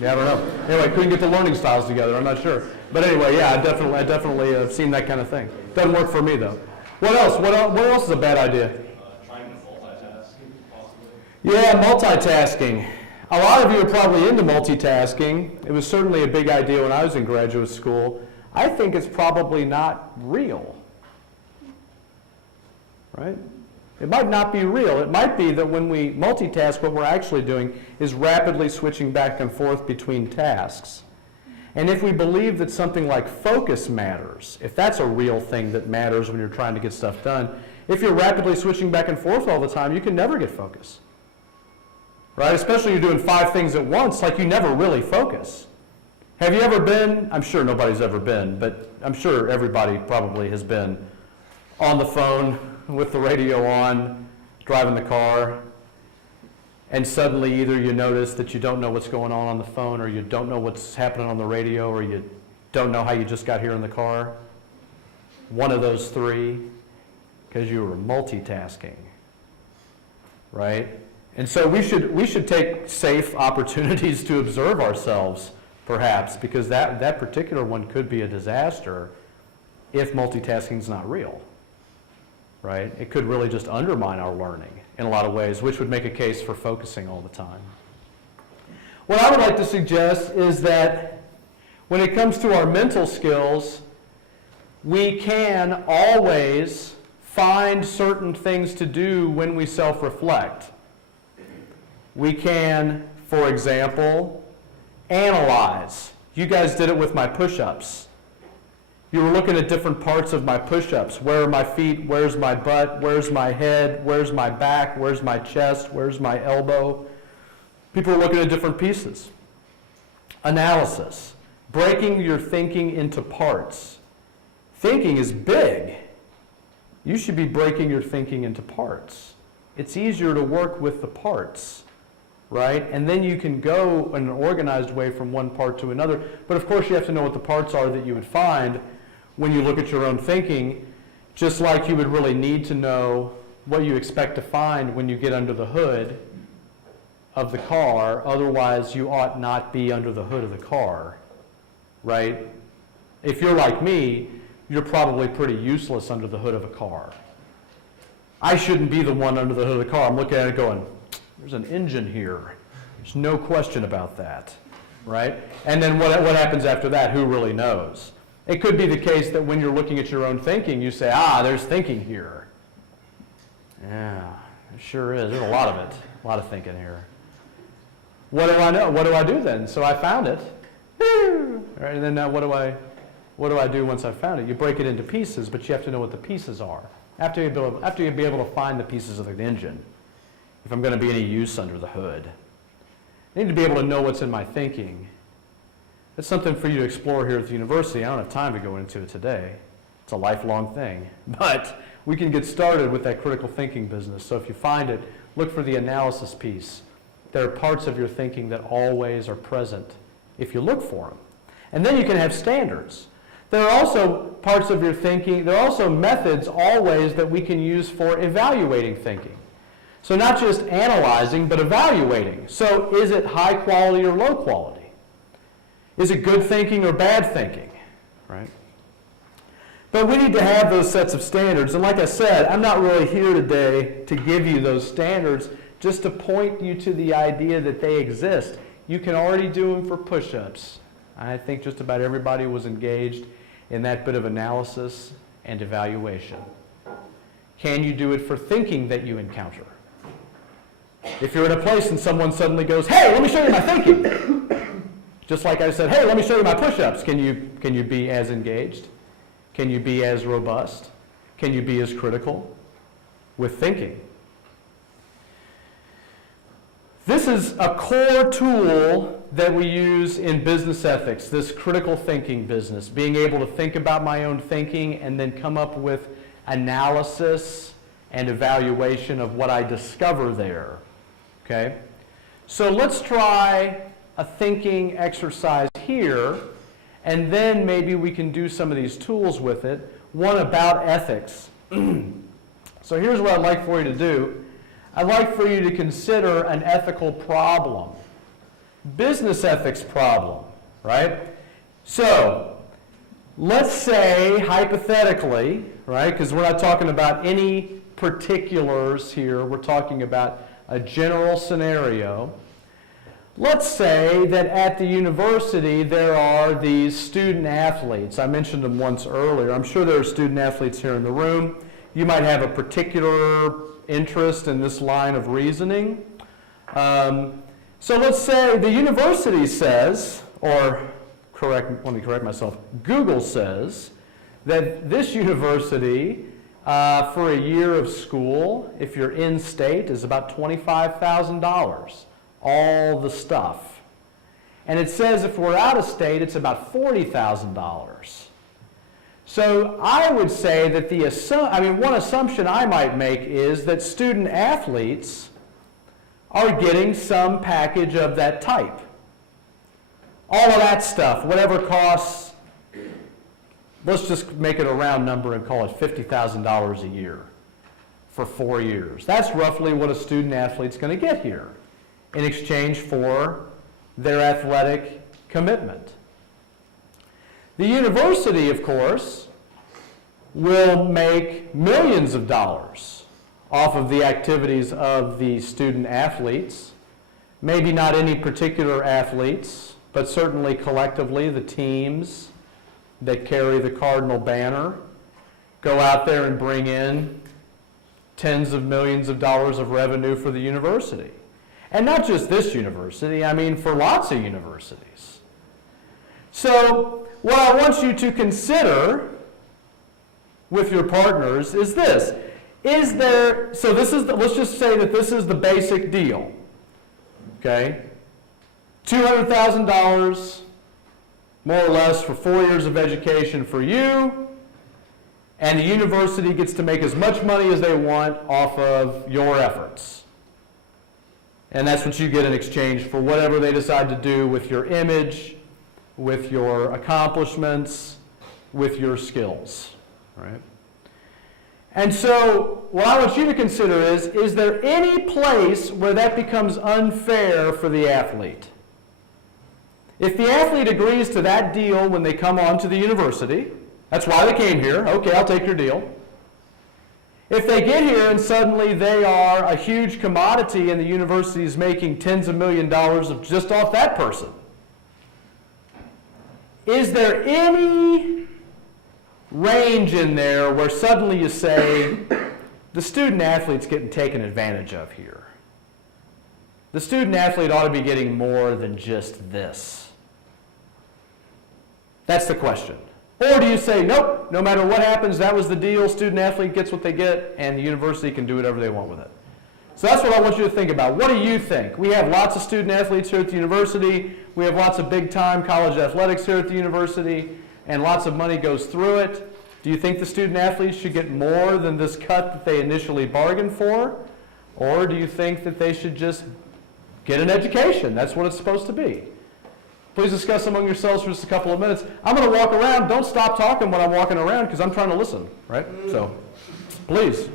Yeah, I don't know. Anyway, couldn't get the learning styles together. I'm not sure. But anyway, yeah, I definitely have seen that kind of thing. Doesn't work for me though. What else? What else is a bad idea? Trying to multitask, possibly. Yeah, multitasking. A lot of you are probably into multitasking. It was certainly a big idea when I was in graduate school. I think it's probably not real. Right? It might not be real. It might be that when we multitask, what we're actually doing is rapidly switching back and forth between tasks. And if we believe that something like focus matters, if that's a real thing that matters when you're trying to get stuff done, if you're rapidly switching back and forth all the time, you can never get focus. Right? Especially you're doing 5 things at once, like you never really focus. Have you ever been, I'm sure nobody's ever been, but I'm sure everybody probably has been on the phone with the radio on, driving the car, and suddenly either you notice that you don't know what's going on the phone, or you don't know what's happening on the radio, or you don't know how you just got here in the car. One of those 3, because you were multitasking, right? And so we should take safe opportunities to observe ourselves, perhaps, because that particular one could be a disaster if multitasking is not real. Right? It could really just undermine our learning in a lot of ways, which would make a case for focusing all the time. What I would like to suggest is that when it comes to our mental skills, we can always find certain things to do when we self-reflect. We can, for example, analyze. You guys did it with my push-ups. You were looking at different parts of my push-ups. Where are my feet? Where's my butt? Where's my head? Where's my back? Where's my chest? Where's my elbow? People are looking at different pieces. Analysis. Breaking your thinking into parts. Thinking is big. You should be breaking your thinking into parts. It's easier to work with the parts, right? And then you can go in an organized way from one part to another. But of course you have to know what the parts are that you would find when you look at your own thinking, just like you would really need to know what you expect to find when you get under the hood of the car. Otherwise, you ought not be under the hood of the car, right? If you're like me, you're probably pretty useless under the hood of a car. I shouldn't be the one under the hood of the car. I'm looking at it going, there's an engine here. There's no question about that, right? And then what happens after that, who really knows? It could be the case that when you're looking at your own thinking, you say, there's thinking here. Yeah, it sure is. There's a lot of it, a lot of thinking here. What do I know? What do I do then? So I found it. All right, and then now what do I do once I've found it? You break it into pieces, but you have to know what the pieces are. After you be able to find the pieces of the engine, if I'm going to be any use under the hood. I need to be able to know what's in my thinking. It's something for you to explore here at the university. I don't have time to go into it today. It's a lifelong thing. But we can get started with that critical thinking business. So if you find it, look for the analysis piece. There are parts of your thinking that always are present if you look for them. And then you can have standards. There are also parts of your thinking, there are also methods always that we can use for evaluating thinking. So not just analyzing, but evaluating. So is it high quality or low quality? Is it good thinking or bad thinking? Right? But we need to have those sets of standards. And like I said, I'm not really here today to give you those standards, just to point you to the idea that they exist. You can already do them for push-ups. I think just about everybody was engaged in that bit of analysis and evaluation. Can you do it for thinking that you encounter? If you're in a place and someone suddenly goes, hey, let me show you my thinking. Just like I said, hey, let me show you my push-ups. Can you be as engaged? Can you be as robust? Can you be as critical with thinking? This is a core tool that we use in business ethics, this critical thinking business, being able to think about my own thinking and then come up with analysis and evaluation of what I discover there. Okay? So let's try a thinking exercise here, and then maybe we can do some of these tools with it. One about ethics. So here's what I'd like for you to do. I'd like for you to consider an ethical problem. Business ethics problem, right? So let's say, hypothetically, right, because we're not talking about any particulars here, we're talking about a general scenario. Let's say that at the university there are these student athletes. I mentioned them once earlier. I'm sure there are student athletes here in the room. You might have a particular interest in this line of reasoning. So let's say the university says, or let me correct myself, Google says that this university for a year of school, if you're in state, is about $25,000, all the stuff. And it says if we're out of state, it's about $40,000. So I would say that one assumption I might make is that student athletes are getting some package of that type. All of that stuff, whatever costs, let's just make it a round number and call it $50,000 a year for 4 years. That's roughly what a student athlete's going to get here in exchange for their athletic commitment. The university, of course, will make millions of dollars off of the activities of the student athletes. Maybe not any particular athletes, but certainly collectively the teams that carry the Cardinal banner go out there and bring in tens of millions of dollars of revenue for the university. And not just this university, I mean for lots of universities. So what I want you to consider with your partners is this. Let's just say that this is the basic deal. Okay? $200,000 more or less for 4 years of education for you, and the university gets to make as much money as they want off of your efforts. And that's what you get in exchange for whatever they decide to do with your image, with your accomplishments, with your skills, right? And so what I want you to consider is there any place where that becomes unfair for the athlete? If the athlete agrees to that deal when they come on to the university, that's why they came here, okay, I'll take your deal. If they get here and suddenly they are a huge commodity and the university is making tens of millions of dollars just off that person, is there any range in there where suddenly you say, the student athlete's getting taken advantage of here? The student athlete ought to be getting more than just this. That's the question. Or do you say, nope, no matter what happens, that was the deal, student athlete gets what they get, and the university can do whatever they want with it. So that's what I want you to think about. What do you think? We have lots of student athletes here at the university. We have lots of big-time college athletics here at the university, and lots of money goes through it. Do you think the student athletes should get more than this cut that they initially bargained for? Or do you think that they should just get an education? That's what it's supposed to be. Please discuss among yourselves for just a couple of minutes. I'm going to walk around. Don't stop talking when I'm walking around because I'm trying to listen, right? So, please.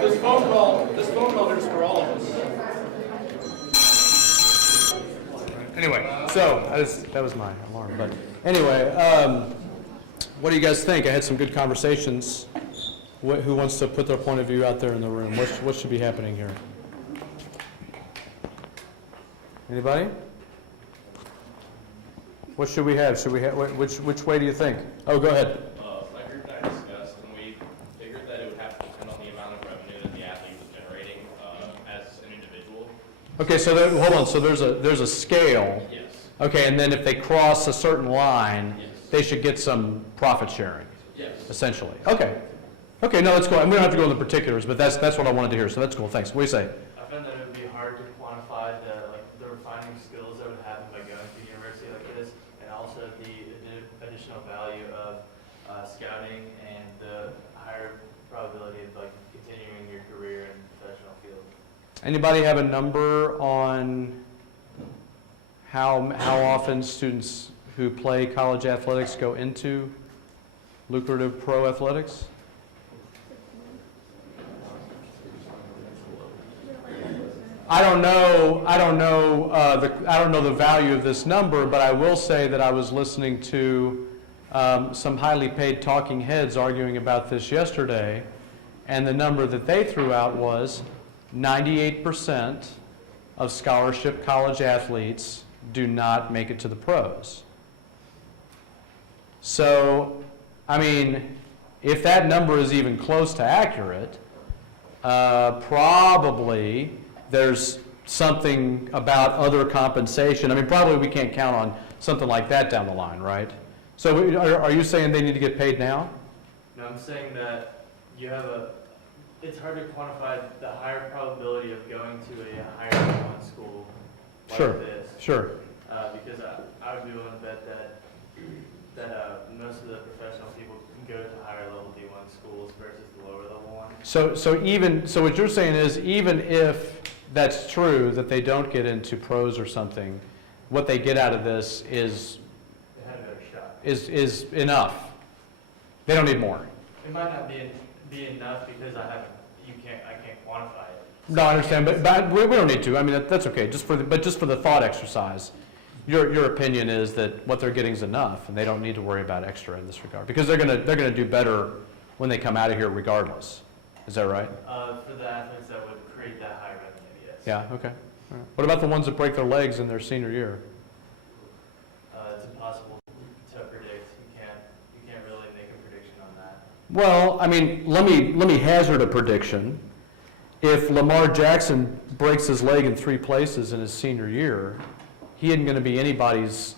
This phone call is for all of us. Anyway, so that was my alarm. But anyway, what do you guys think? I had some good conversations. Who wants to put their point of view out there in the room? What should be happening here? Anybody? What should we have? Which way do you think? Oh, go ahead. My group and I discussed, and we figured that it would have to depend on the amount of revenue that the athlete was generating as an individual. Okay, so hold on. So there's a scale. Yes. Okay, and then if they cross a certain line, Yes. they should get some profit sharing, Yes. essentially. Okay. Okay, no, that's cool. And we don't have to go into particulars, but that's what I wanted to hear. So that's cool. Thanks. What do you say? I found that it would be hard to quantify the refining skills that would happen by going to a university like this, and also the additional value of scouting and the higher probability of continuing your career in the professional field. Anybody have a number on how often students who play college athletics go into lucrative pro athletics? I don't know the value of this number, but I will say that I was listening to some highly paid talking heads arguing about this yesterday, and the number that they threw out was 98% of scholarship college athletes do not make it to the pros. So, I mean, if that number is even close to accurate, probably there's something about other compensation. I mean, probably we can't count on something like that down the line, right? So are you saying they need to get paid now? No, I'm saying that it's hard to quantify the higher probability of going to a higher D1 school like Sure, this. sure. Because I would be willing to bet that most of the professional people can go to higher level D1 schools versus the lower level ones. So what you're saying is, even if that's true, that they don't get into pros or something, what they get out of this is They had a better shot. is enough. They don't need more. It might not be enough because I can't quantify it. No, I understand, but we don't need to. I mean, that's okay. Just for the thought exercise, your opinion is that what they're getting is enough, and they don't need to worry about extra in this regard, because they're gonna do better when they come out of here regardless. Is that right? For the athletes that would create that high revenue, yes. Yeah. Okay. What about the ones that break their legs in their senior year? It's impossible to predict. You can't really make a prediction on that. Well, I mean, let me hazard a prediction. If Lamar Jackson breaks his leg in 3 places in his senior year, he isn't going to be anybody's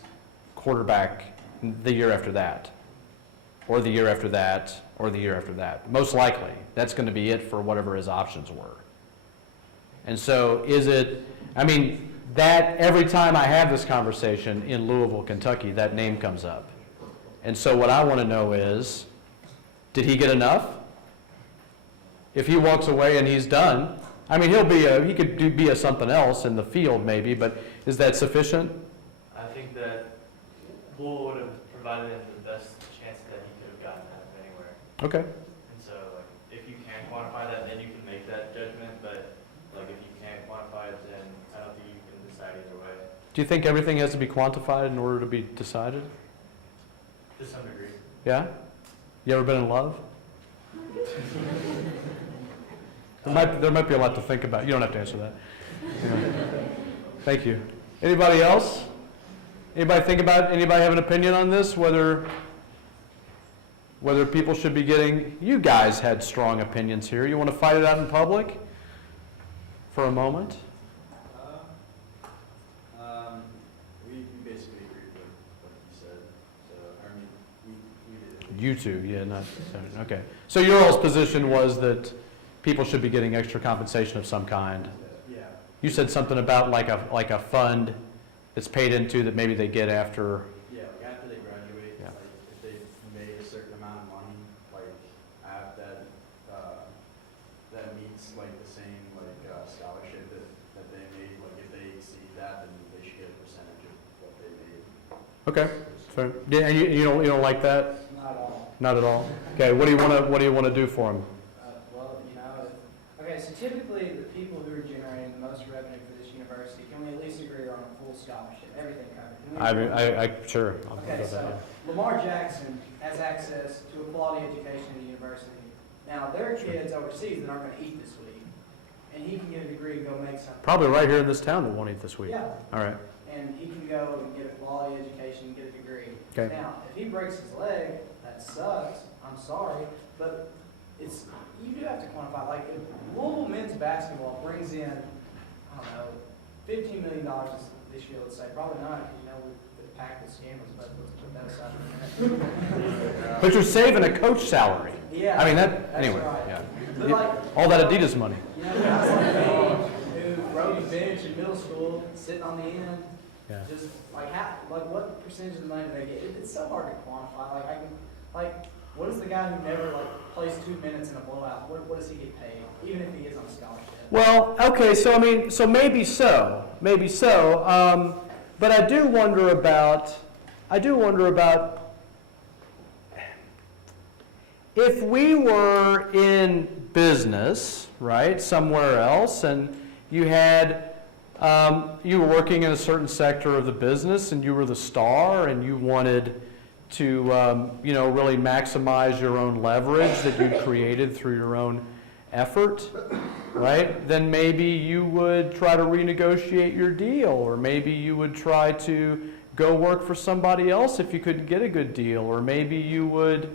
quarterback the year after that, or the year after that, or the year after that. Most likely, that's going to be it for whatever his options were. And so is it, I mean, that every time I have this conversation in Louisville, Kentucky, that name comes up. And so what I want to know is, did he get enough? If he walks away and he's done, I mean, he could be a something else in the field maybe, but is that sufficient? I think that Louisville would have provided him the best chance that he could have gotten out of anywhere. Okay. And so, like, if you can quantify that, then you can make that judgment. But like, if you can't quantify it, then I don't think you can decide either way. Do you think everything has to be quantified in order to be decided? To some degree. Yeah? You ever been in love? There might be a lot to think about. You don't have to answer that. Thank you. Anybody else? Anybody have an opinion on this? Whether people should be getting, you guys had strong opinions here. You want to fight it out in public for a moment? We basically agreed with what you said, so, I mean, we did. You two, yeah, not, okay. So your all's position was that people should be getting extra compensation of some kind. Yeah. You said something about like a fund that's paid into that maybe they get after. Yeah, like after they graduate, Yeah. like if they made a certain amount of money, like that meets like the same scholarship that they made. Like if they exceed that, then they should get a percentage of what they made. Okay, fair. Yeah, and you don't like that? Not at all. Not at all. Okay, what do you want to do for them? Well, okay, so typically the people who are generating the most revenue for this university, can we at least agree on a full scholarship, everything covered? Can we agree? Sure. I'll Okay, go with so that. Lamar Jackson has access to a quality education at the university. Now, there are kids overseas that aren't going to eat this week, and he can get a degree and go make something. Probably right here in this town that won't eat this week. Yeah. All right. And he can go and get a quality education and get a degree. Okay. Now, if he breaks his leg, that sucks. I'm sorry, but you do have to quantify. Like, if Louisville men's basketball brings in, I don't know, $15 million this year, let's say. Probably not, because we're packed with scammers, but let's put that aside for a minute. But you're saving a coach salary. Yeah. I mean, that's right. yeah. But like, All that Adidas money. guys like me who rode the bench in middle school, sitting on the end, Yeah. just like what percentage of the money do they get? It's so hard to quantify. What is the guy who never plays 2 minutes in a blowout? What does he get paid, even if he is on a scholarship? Well, okay, so I mean, so maybe so, but I do wonder about if we were in business, right, somewhere else, and you were working in a certain sector of the business, and you were the star, and you wanted to, really maximize your own leverage that you created through your own effort, right? Then maybe you would try to renegotiate your deal, or maybe you would try to go work for somebody else if you couldn't get a good deal, or maybe you would,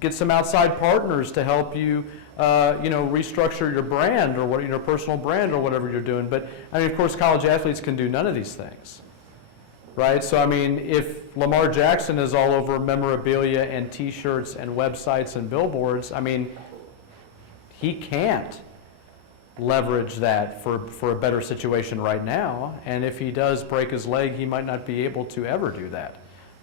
get some outside partners to help you, restructure your brand or your personal brand or whatever you're doing. But I mean, of course, college athletes can do none of these things. Right? So, I mean, if Lamar Jackson is all over memorabilia and T-shirts and websites and billboards, I mean, he can't leverage that for a better situation right now. And if he does break his leg, he might not be able to ever do that.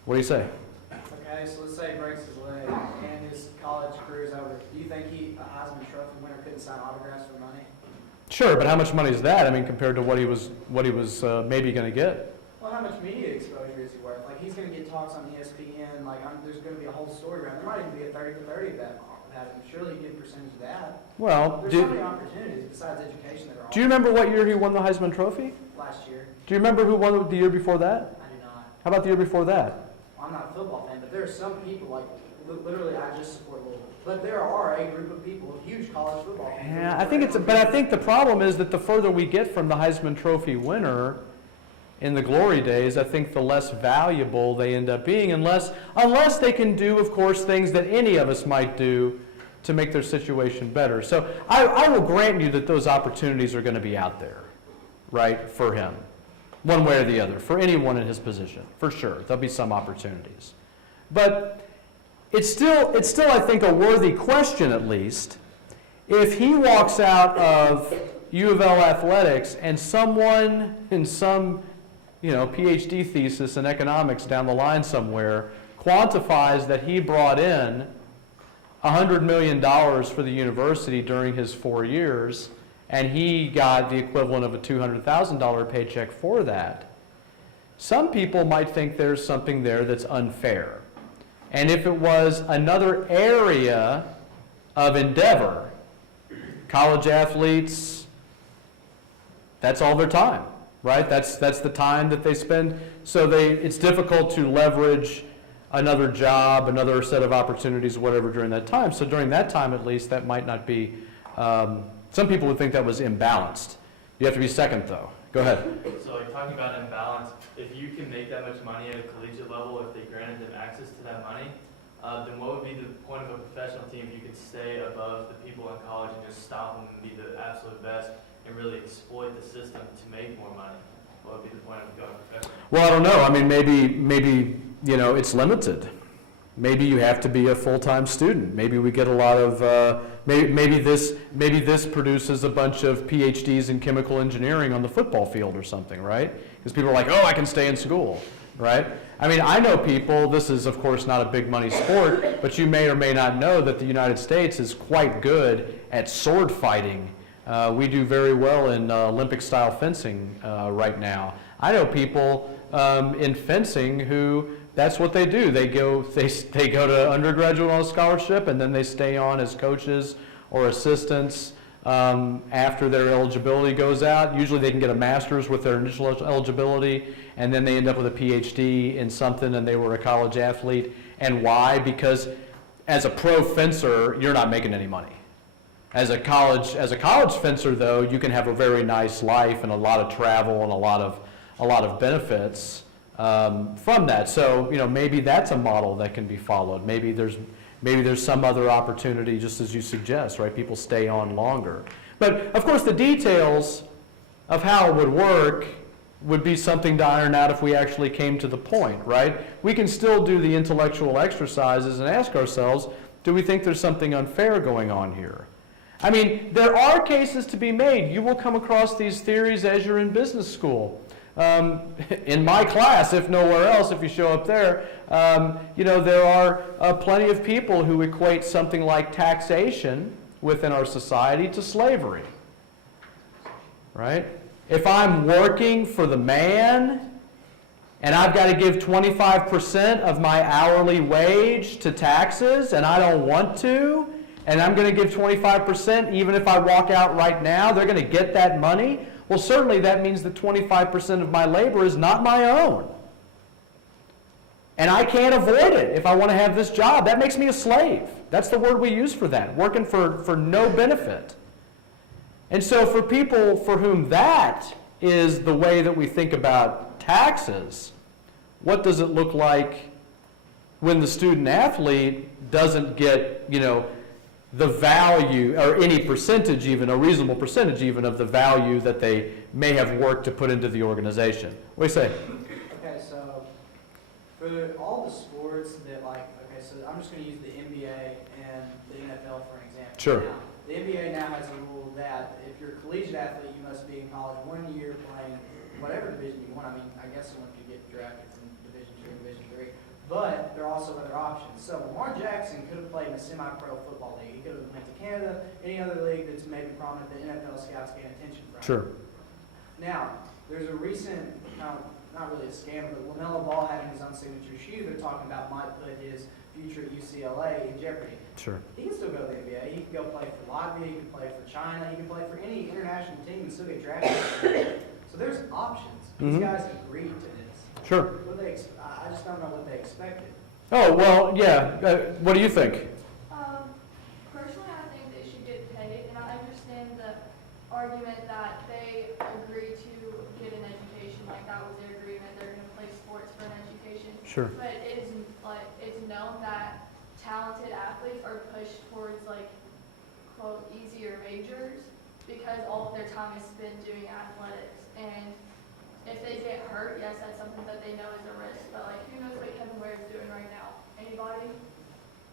What do you say? Okay, so let's say he breaks his leg and his college career is over. Do you think a Heisman Trophy winner couldn't sign autographs for money? Sure, but how much money is that? I mean, compared to what he was maybe going to get. Well, how much media exposure is he worth? Like, he's going to get talks on ESPN. There's going to be a whole story around. There might even be a 30-for-30 of that. Surely you get a percentage of that. Well, there's so many opportunities besides education that are all. Do you remember what year he won the Heisman Trophy? Last year. Do you remember who won it the year before that? I do not. How about the year before that? I'm not a football fan, but there are some people, like literally, I just support Louisville. But there are a group of people, huge college football fans. Yeah, I think the problem is that the further we get from the Heisman Trophy winner in the glory days, I think the less valuable they end up being, unless they can do, of course, things that any of us might do to make their situation better. So I will grant you that those opportunities are going to be out there, right, for him, one way or the other, for anyone in his position, for sure. There'll be some opportunities. But it's still, I think, a worthy question, at least, if he walks out of U of L athletics and someone in some PhD thesis in economics down the line somewhere quantifies that he brought in $100 million for the university during his 4 years, and he got the equivalent of a $200,000 paycheck for that. Some people might think there's something there that's unfair. And if it was another area of endeavor, college athletes, that's all their time, right? That's the time that they spend. So it's difficult to leverage another job, another set of opportunities, whatever, during that time. So during that time, at least, that might not be, some people would think that was imbalanced. You have to be second, though. Go ahead. So like talking about imbalance, if you can make that much money at a collegiate level, if they granted them access to that money, then what would be the point of a professional team if you could stay above the people in college and just stop them and be the absolute best and really exploit the system to make more money? What would be the point of going professional? Well, I don't know. I mean, maybe it's limited. Maybe you have to be a full-time student. Maybe we get a lot of, maybe this produces a bunch of PhDs in chemical engineering on the football field or something, right? Because people are like, oh, I can stay in school, right? I mean, I know people, this is of course not a big money sport, but you may or may not know that the United States is quite good at sword fighting. We do very well in Olympic-style fencing right now. I know people in fencing who, that's what they do. They go to undergraduate on a scholarship, and then they stay on as coaches or assistants after their eligibility goes out. Usually they can get a master's with their initial eligibility, and then they end up with a PhD in something, and they were a college athlete. And why? Because as a pro fencer, you're not making any money. As a college fencer, though, you can have a very nice life and a lot of travel and a lot of benefits from that. So maybe that's a model that can be followed. Maybe there's some other opportunity, just as you suggest, right? People stay on longer. But of course, the details of how it would work would be something to iron out if we actually came to the point, right? We can still do the intellectual exercises and ask ourselves, do we think there's something unfair going on here? I mean, there are cases to be made. You will come across these theories as you're in business school. In my class, if nowhere else, if you show up there, there are plenty of people who equate something like taxation within our society to slavery, right? If I'm working for the man and I've got to give 25% of my hourly wage to taxes and I don't want to, and I'm going to give 25% even if I walk out right now, they're going to get that money. Well, certainly that means that 25% of my labor is not my own. And I can't avoid it if I want to have this job. That makes me a slave. That's the word we use for that, working for no benefit. And so for people for whom that is the way that we think about taxes, what does it look like when the student athlete doesn't get, the value, or any percentage even, a reasonable percentage even, of the value that they may have worked to put into the organization? What do you say? Okay, so for all the sports that so I'm just going to use the NBA and the NFL for an example. Sure. Now, the NBA now has a rule that if you're a collegiate athlete, you must be in college 1 year playing whatever division you want. I mean, I guess someone could get drafted from Division 2 or Division 3. But there are also other options. So Lamar Jackson could have played in a semi-pro football league. He could have went to Canada, any other league that's maybe prominent that NFL scouts gain attention from. Sure. Now, there's a recent, not really a scandal, but LaMelo Ball having his own signature shoe they're talking about might put his future at UCLA in jeopardy. Sure. He can still go to the NBA. He can go play for Latvia. He can play for China. He can play for any international team and still get drafted. So there's options. These guys agreed to this. Sure. I just don't know what they expected. Oh, well, yeah. What do you think? Personally, I think they should get paid, and I understand the argument that they agree to get an education, like that was their agreement, they're gonna play sports for an education. Sure. But it is, like, it's known that talented athletes are pushed towards, like, quote, easier majors, because all of their time is spent doing athletics, and if they get hurt, yes, that's something that they know is a risk, but like, who knows what Kevin Ware is doing right now? Anybody?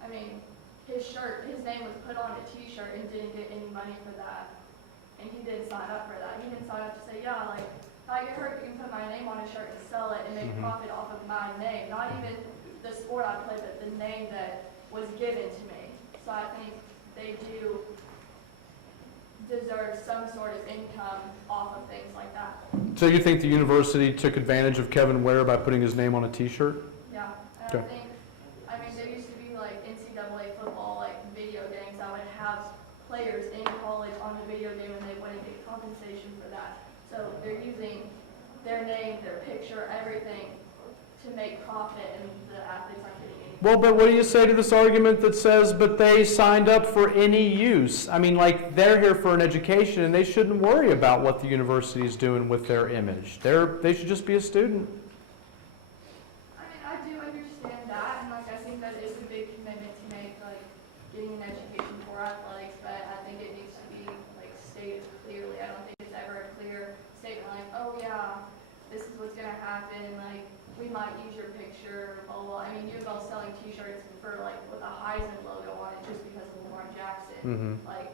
I mean, his name was put on a t-shirt and didn't get any money for that. And he didn't sign up for that. He didn't sign up to say, yeah, like, if I get hurt, you can put my name on a shirt and sell it and make profit off of my name. Not even the sport I play, but the name that was given to me. So I think they do deserve some sort of income off of things like that. So you think the university took advantage of Kevin Ware by putting his name on a T-shirt? Yeah, and Okay. I mean, there used to be like NCAA football, like video games that would have players in college on the video game and they wouldn't get compensation for that. So they're using their name, their picture, everything to make profit, and the athletes aren't getting anything. Well, but what do you say to this argument that says, but they signed up for any use? I mean, like, they're here for an education, and they shouldn't worry about what the university is doing with their image. They should just be a student. I mean, I do understand that, and like, I think that is a big commitment to make, like, getting an education for athletics, but I think it needs to be, like, stated clearly. I don't think it's ever a clear statement like, oh yeah, this is what's gonna happen, like, we might use your picture, blah, blah, blah. I mean, U of L's selling t-shirts for, like, with a Heisman logo on it just because of Lamar Jackson. Like,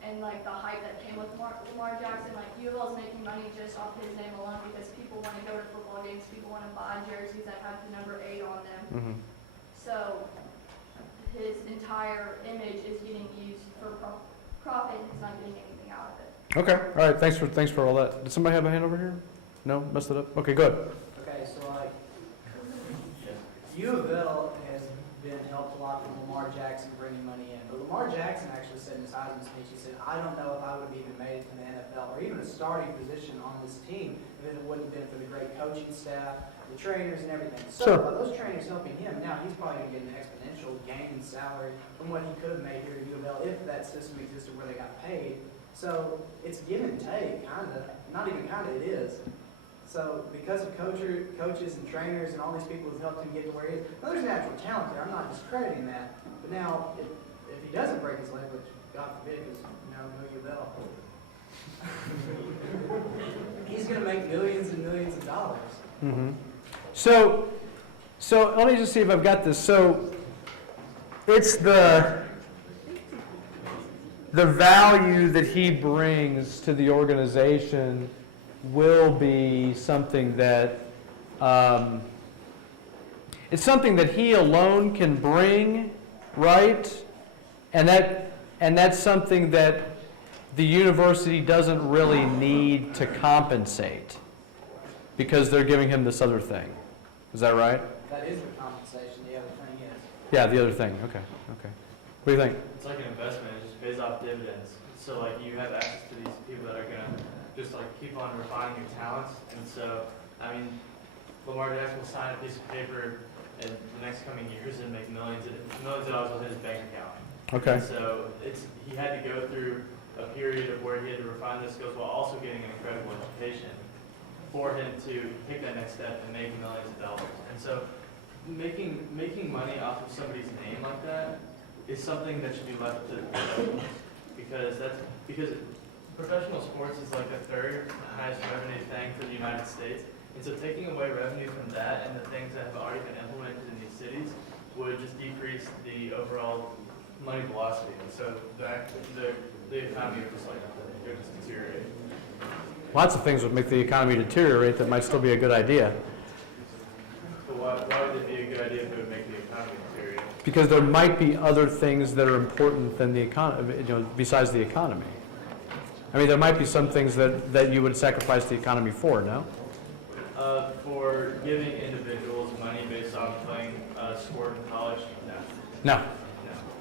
and, like, the hype that came with Lamar Jackson, like, U of L's making money just off his name alone because people want to go to football games, people want to buy jerseys that have the number 8 on them. So, his entire image is getting used for profit, and he's not getting anything out of it. Okay, all right, thanks for all that. Did somebody have a hand over here? No? Messed it up? Okay, good. Okay, so like, U of L has been helped a lot from Lamar Jackson bringing money in, but Lamar Jackson actually said in his Heisman speech, he said, I don't know if I would have even made it to the NFL or even a starting position on this team if it wouldn't have been for the great coaching staff, the trainers and everything. So Sure. by those trainers helping him, now he's probably going to get an exponential gain in salary from what he could have made here at U of L if that system existed where they got paid. So it's give and take, kind of. Not even kind of, it is. So because of coaches and trainers and all these people who've helped him get to where he is, now there's natural talent there. I'm not discrediting that. But now, if he doesn't break his leg, which God forbid, because no U of L, he's going to make millions and millions of dollars. So let me just see if I've got this. So it's the value that he brings to the organization will be something that it's something that he alone can bring, right? And that's something that the university doesn't really need to compensate because they're giving him this other thing. Is that right? That is the compensation. The other thing is. Yeah, the other thing. Okay. What do you think? It's like an investment, it just pays off dividends. So like you have access to these people that are gonna just like keep on refining your talents. And so, I mean, Lamar Jackson will sign a piece of paper in the next coming years and make millions of dollars within his bank account. Okay. And so he had to go through a period of where he had to refine those skills while also getting an incredible education for him to take that next step and make millions of dollars. And so making money off of somebody's name like that is something that should be left to because professional sports is like the third highest revenue thing for the United States. And so taking away revenue from that and the things that have already been implemented in these cities would just decrease the overall money velocity. And so the economy would just deteriorate. Lots of things would make the economy deteriorate that might still be a good idea. But why would it be a good idea if it would make the economy deteriorate? Because there might be other things that are important than the economy, besides the economy. I mean, there might be some things that you would sacrifice the economy for, no? For giving individuals money based on playing sport in college, No.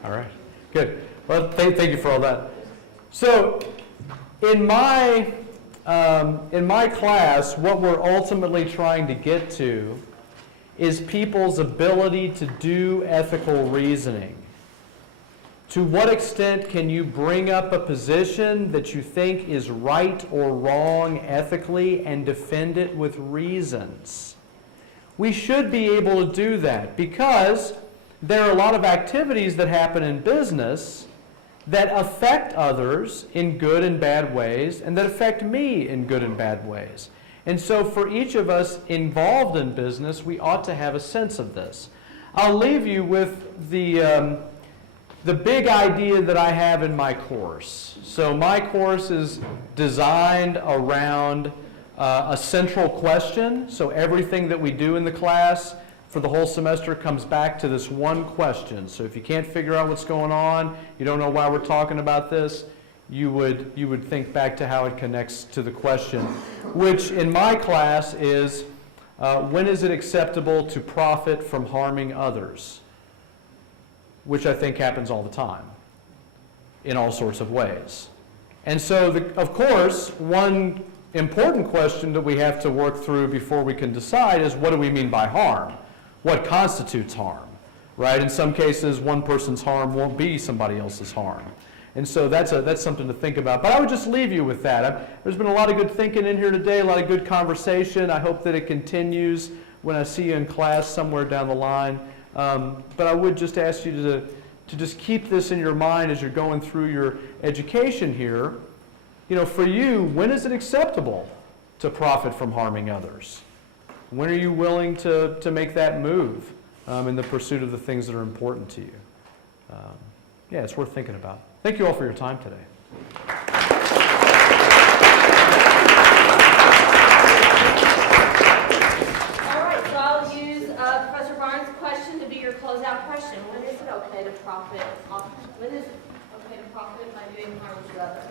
All right. Good. Well, thank you for all that. So, in my class, what we're ultimately trying to get to is people's ability to do ethical reasoning. To what extent can you bring up a position that you think is right or wrong ethically and defend it with reasons? We should be able to do that because there are a lot of activities that happen in business that affect others in good and bad ways and that affect me in good and bad ways. And so for each of us involved in business, we ought to have a sense of this. I'll leave you with the big idea that I have in my course. So my course is designed around a central question. So everything that we do in the class for the whole semester comes back to this one question. So if you can't figure out what's going on, you don't know why we're talking about this, you would think back to how it connects to the question, which in my class is, when is it acceptable to profit from harming others? Which I think happens all the time, in all sorts of ways. And so, of course, one important question that we have to work through before we can decide is, what do we mean by harm? What constitutes harm, right? In some cases, one person's harm won't be somebody else's harm. And so that's something to think about. But I would just leave you with that. There's been a lot of good thinking in here today, a lot of good conversation. I hope that it continues when I see you in class somewhere down the line. But I would just ask you to just keep this in your mind as you're going through your education here. You know, for you, when is it acceptable to profit from harming others? When are you willing to make that move in the pursuit of the things that are important to you? Yeah, it's worth thinking about. Thank you all for your time today. All right, so I'll use Professor Barnes' question to be your closeout question. When is it okay to profit? When is it okay to profit by doing harm to others?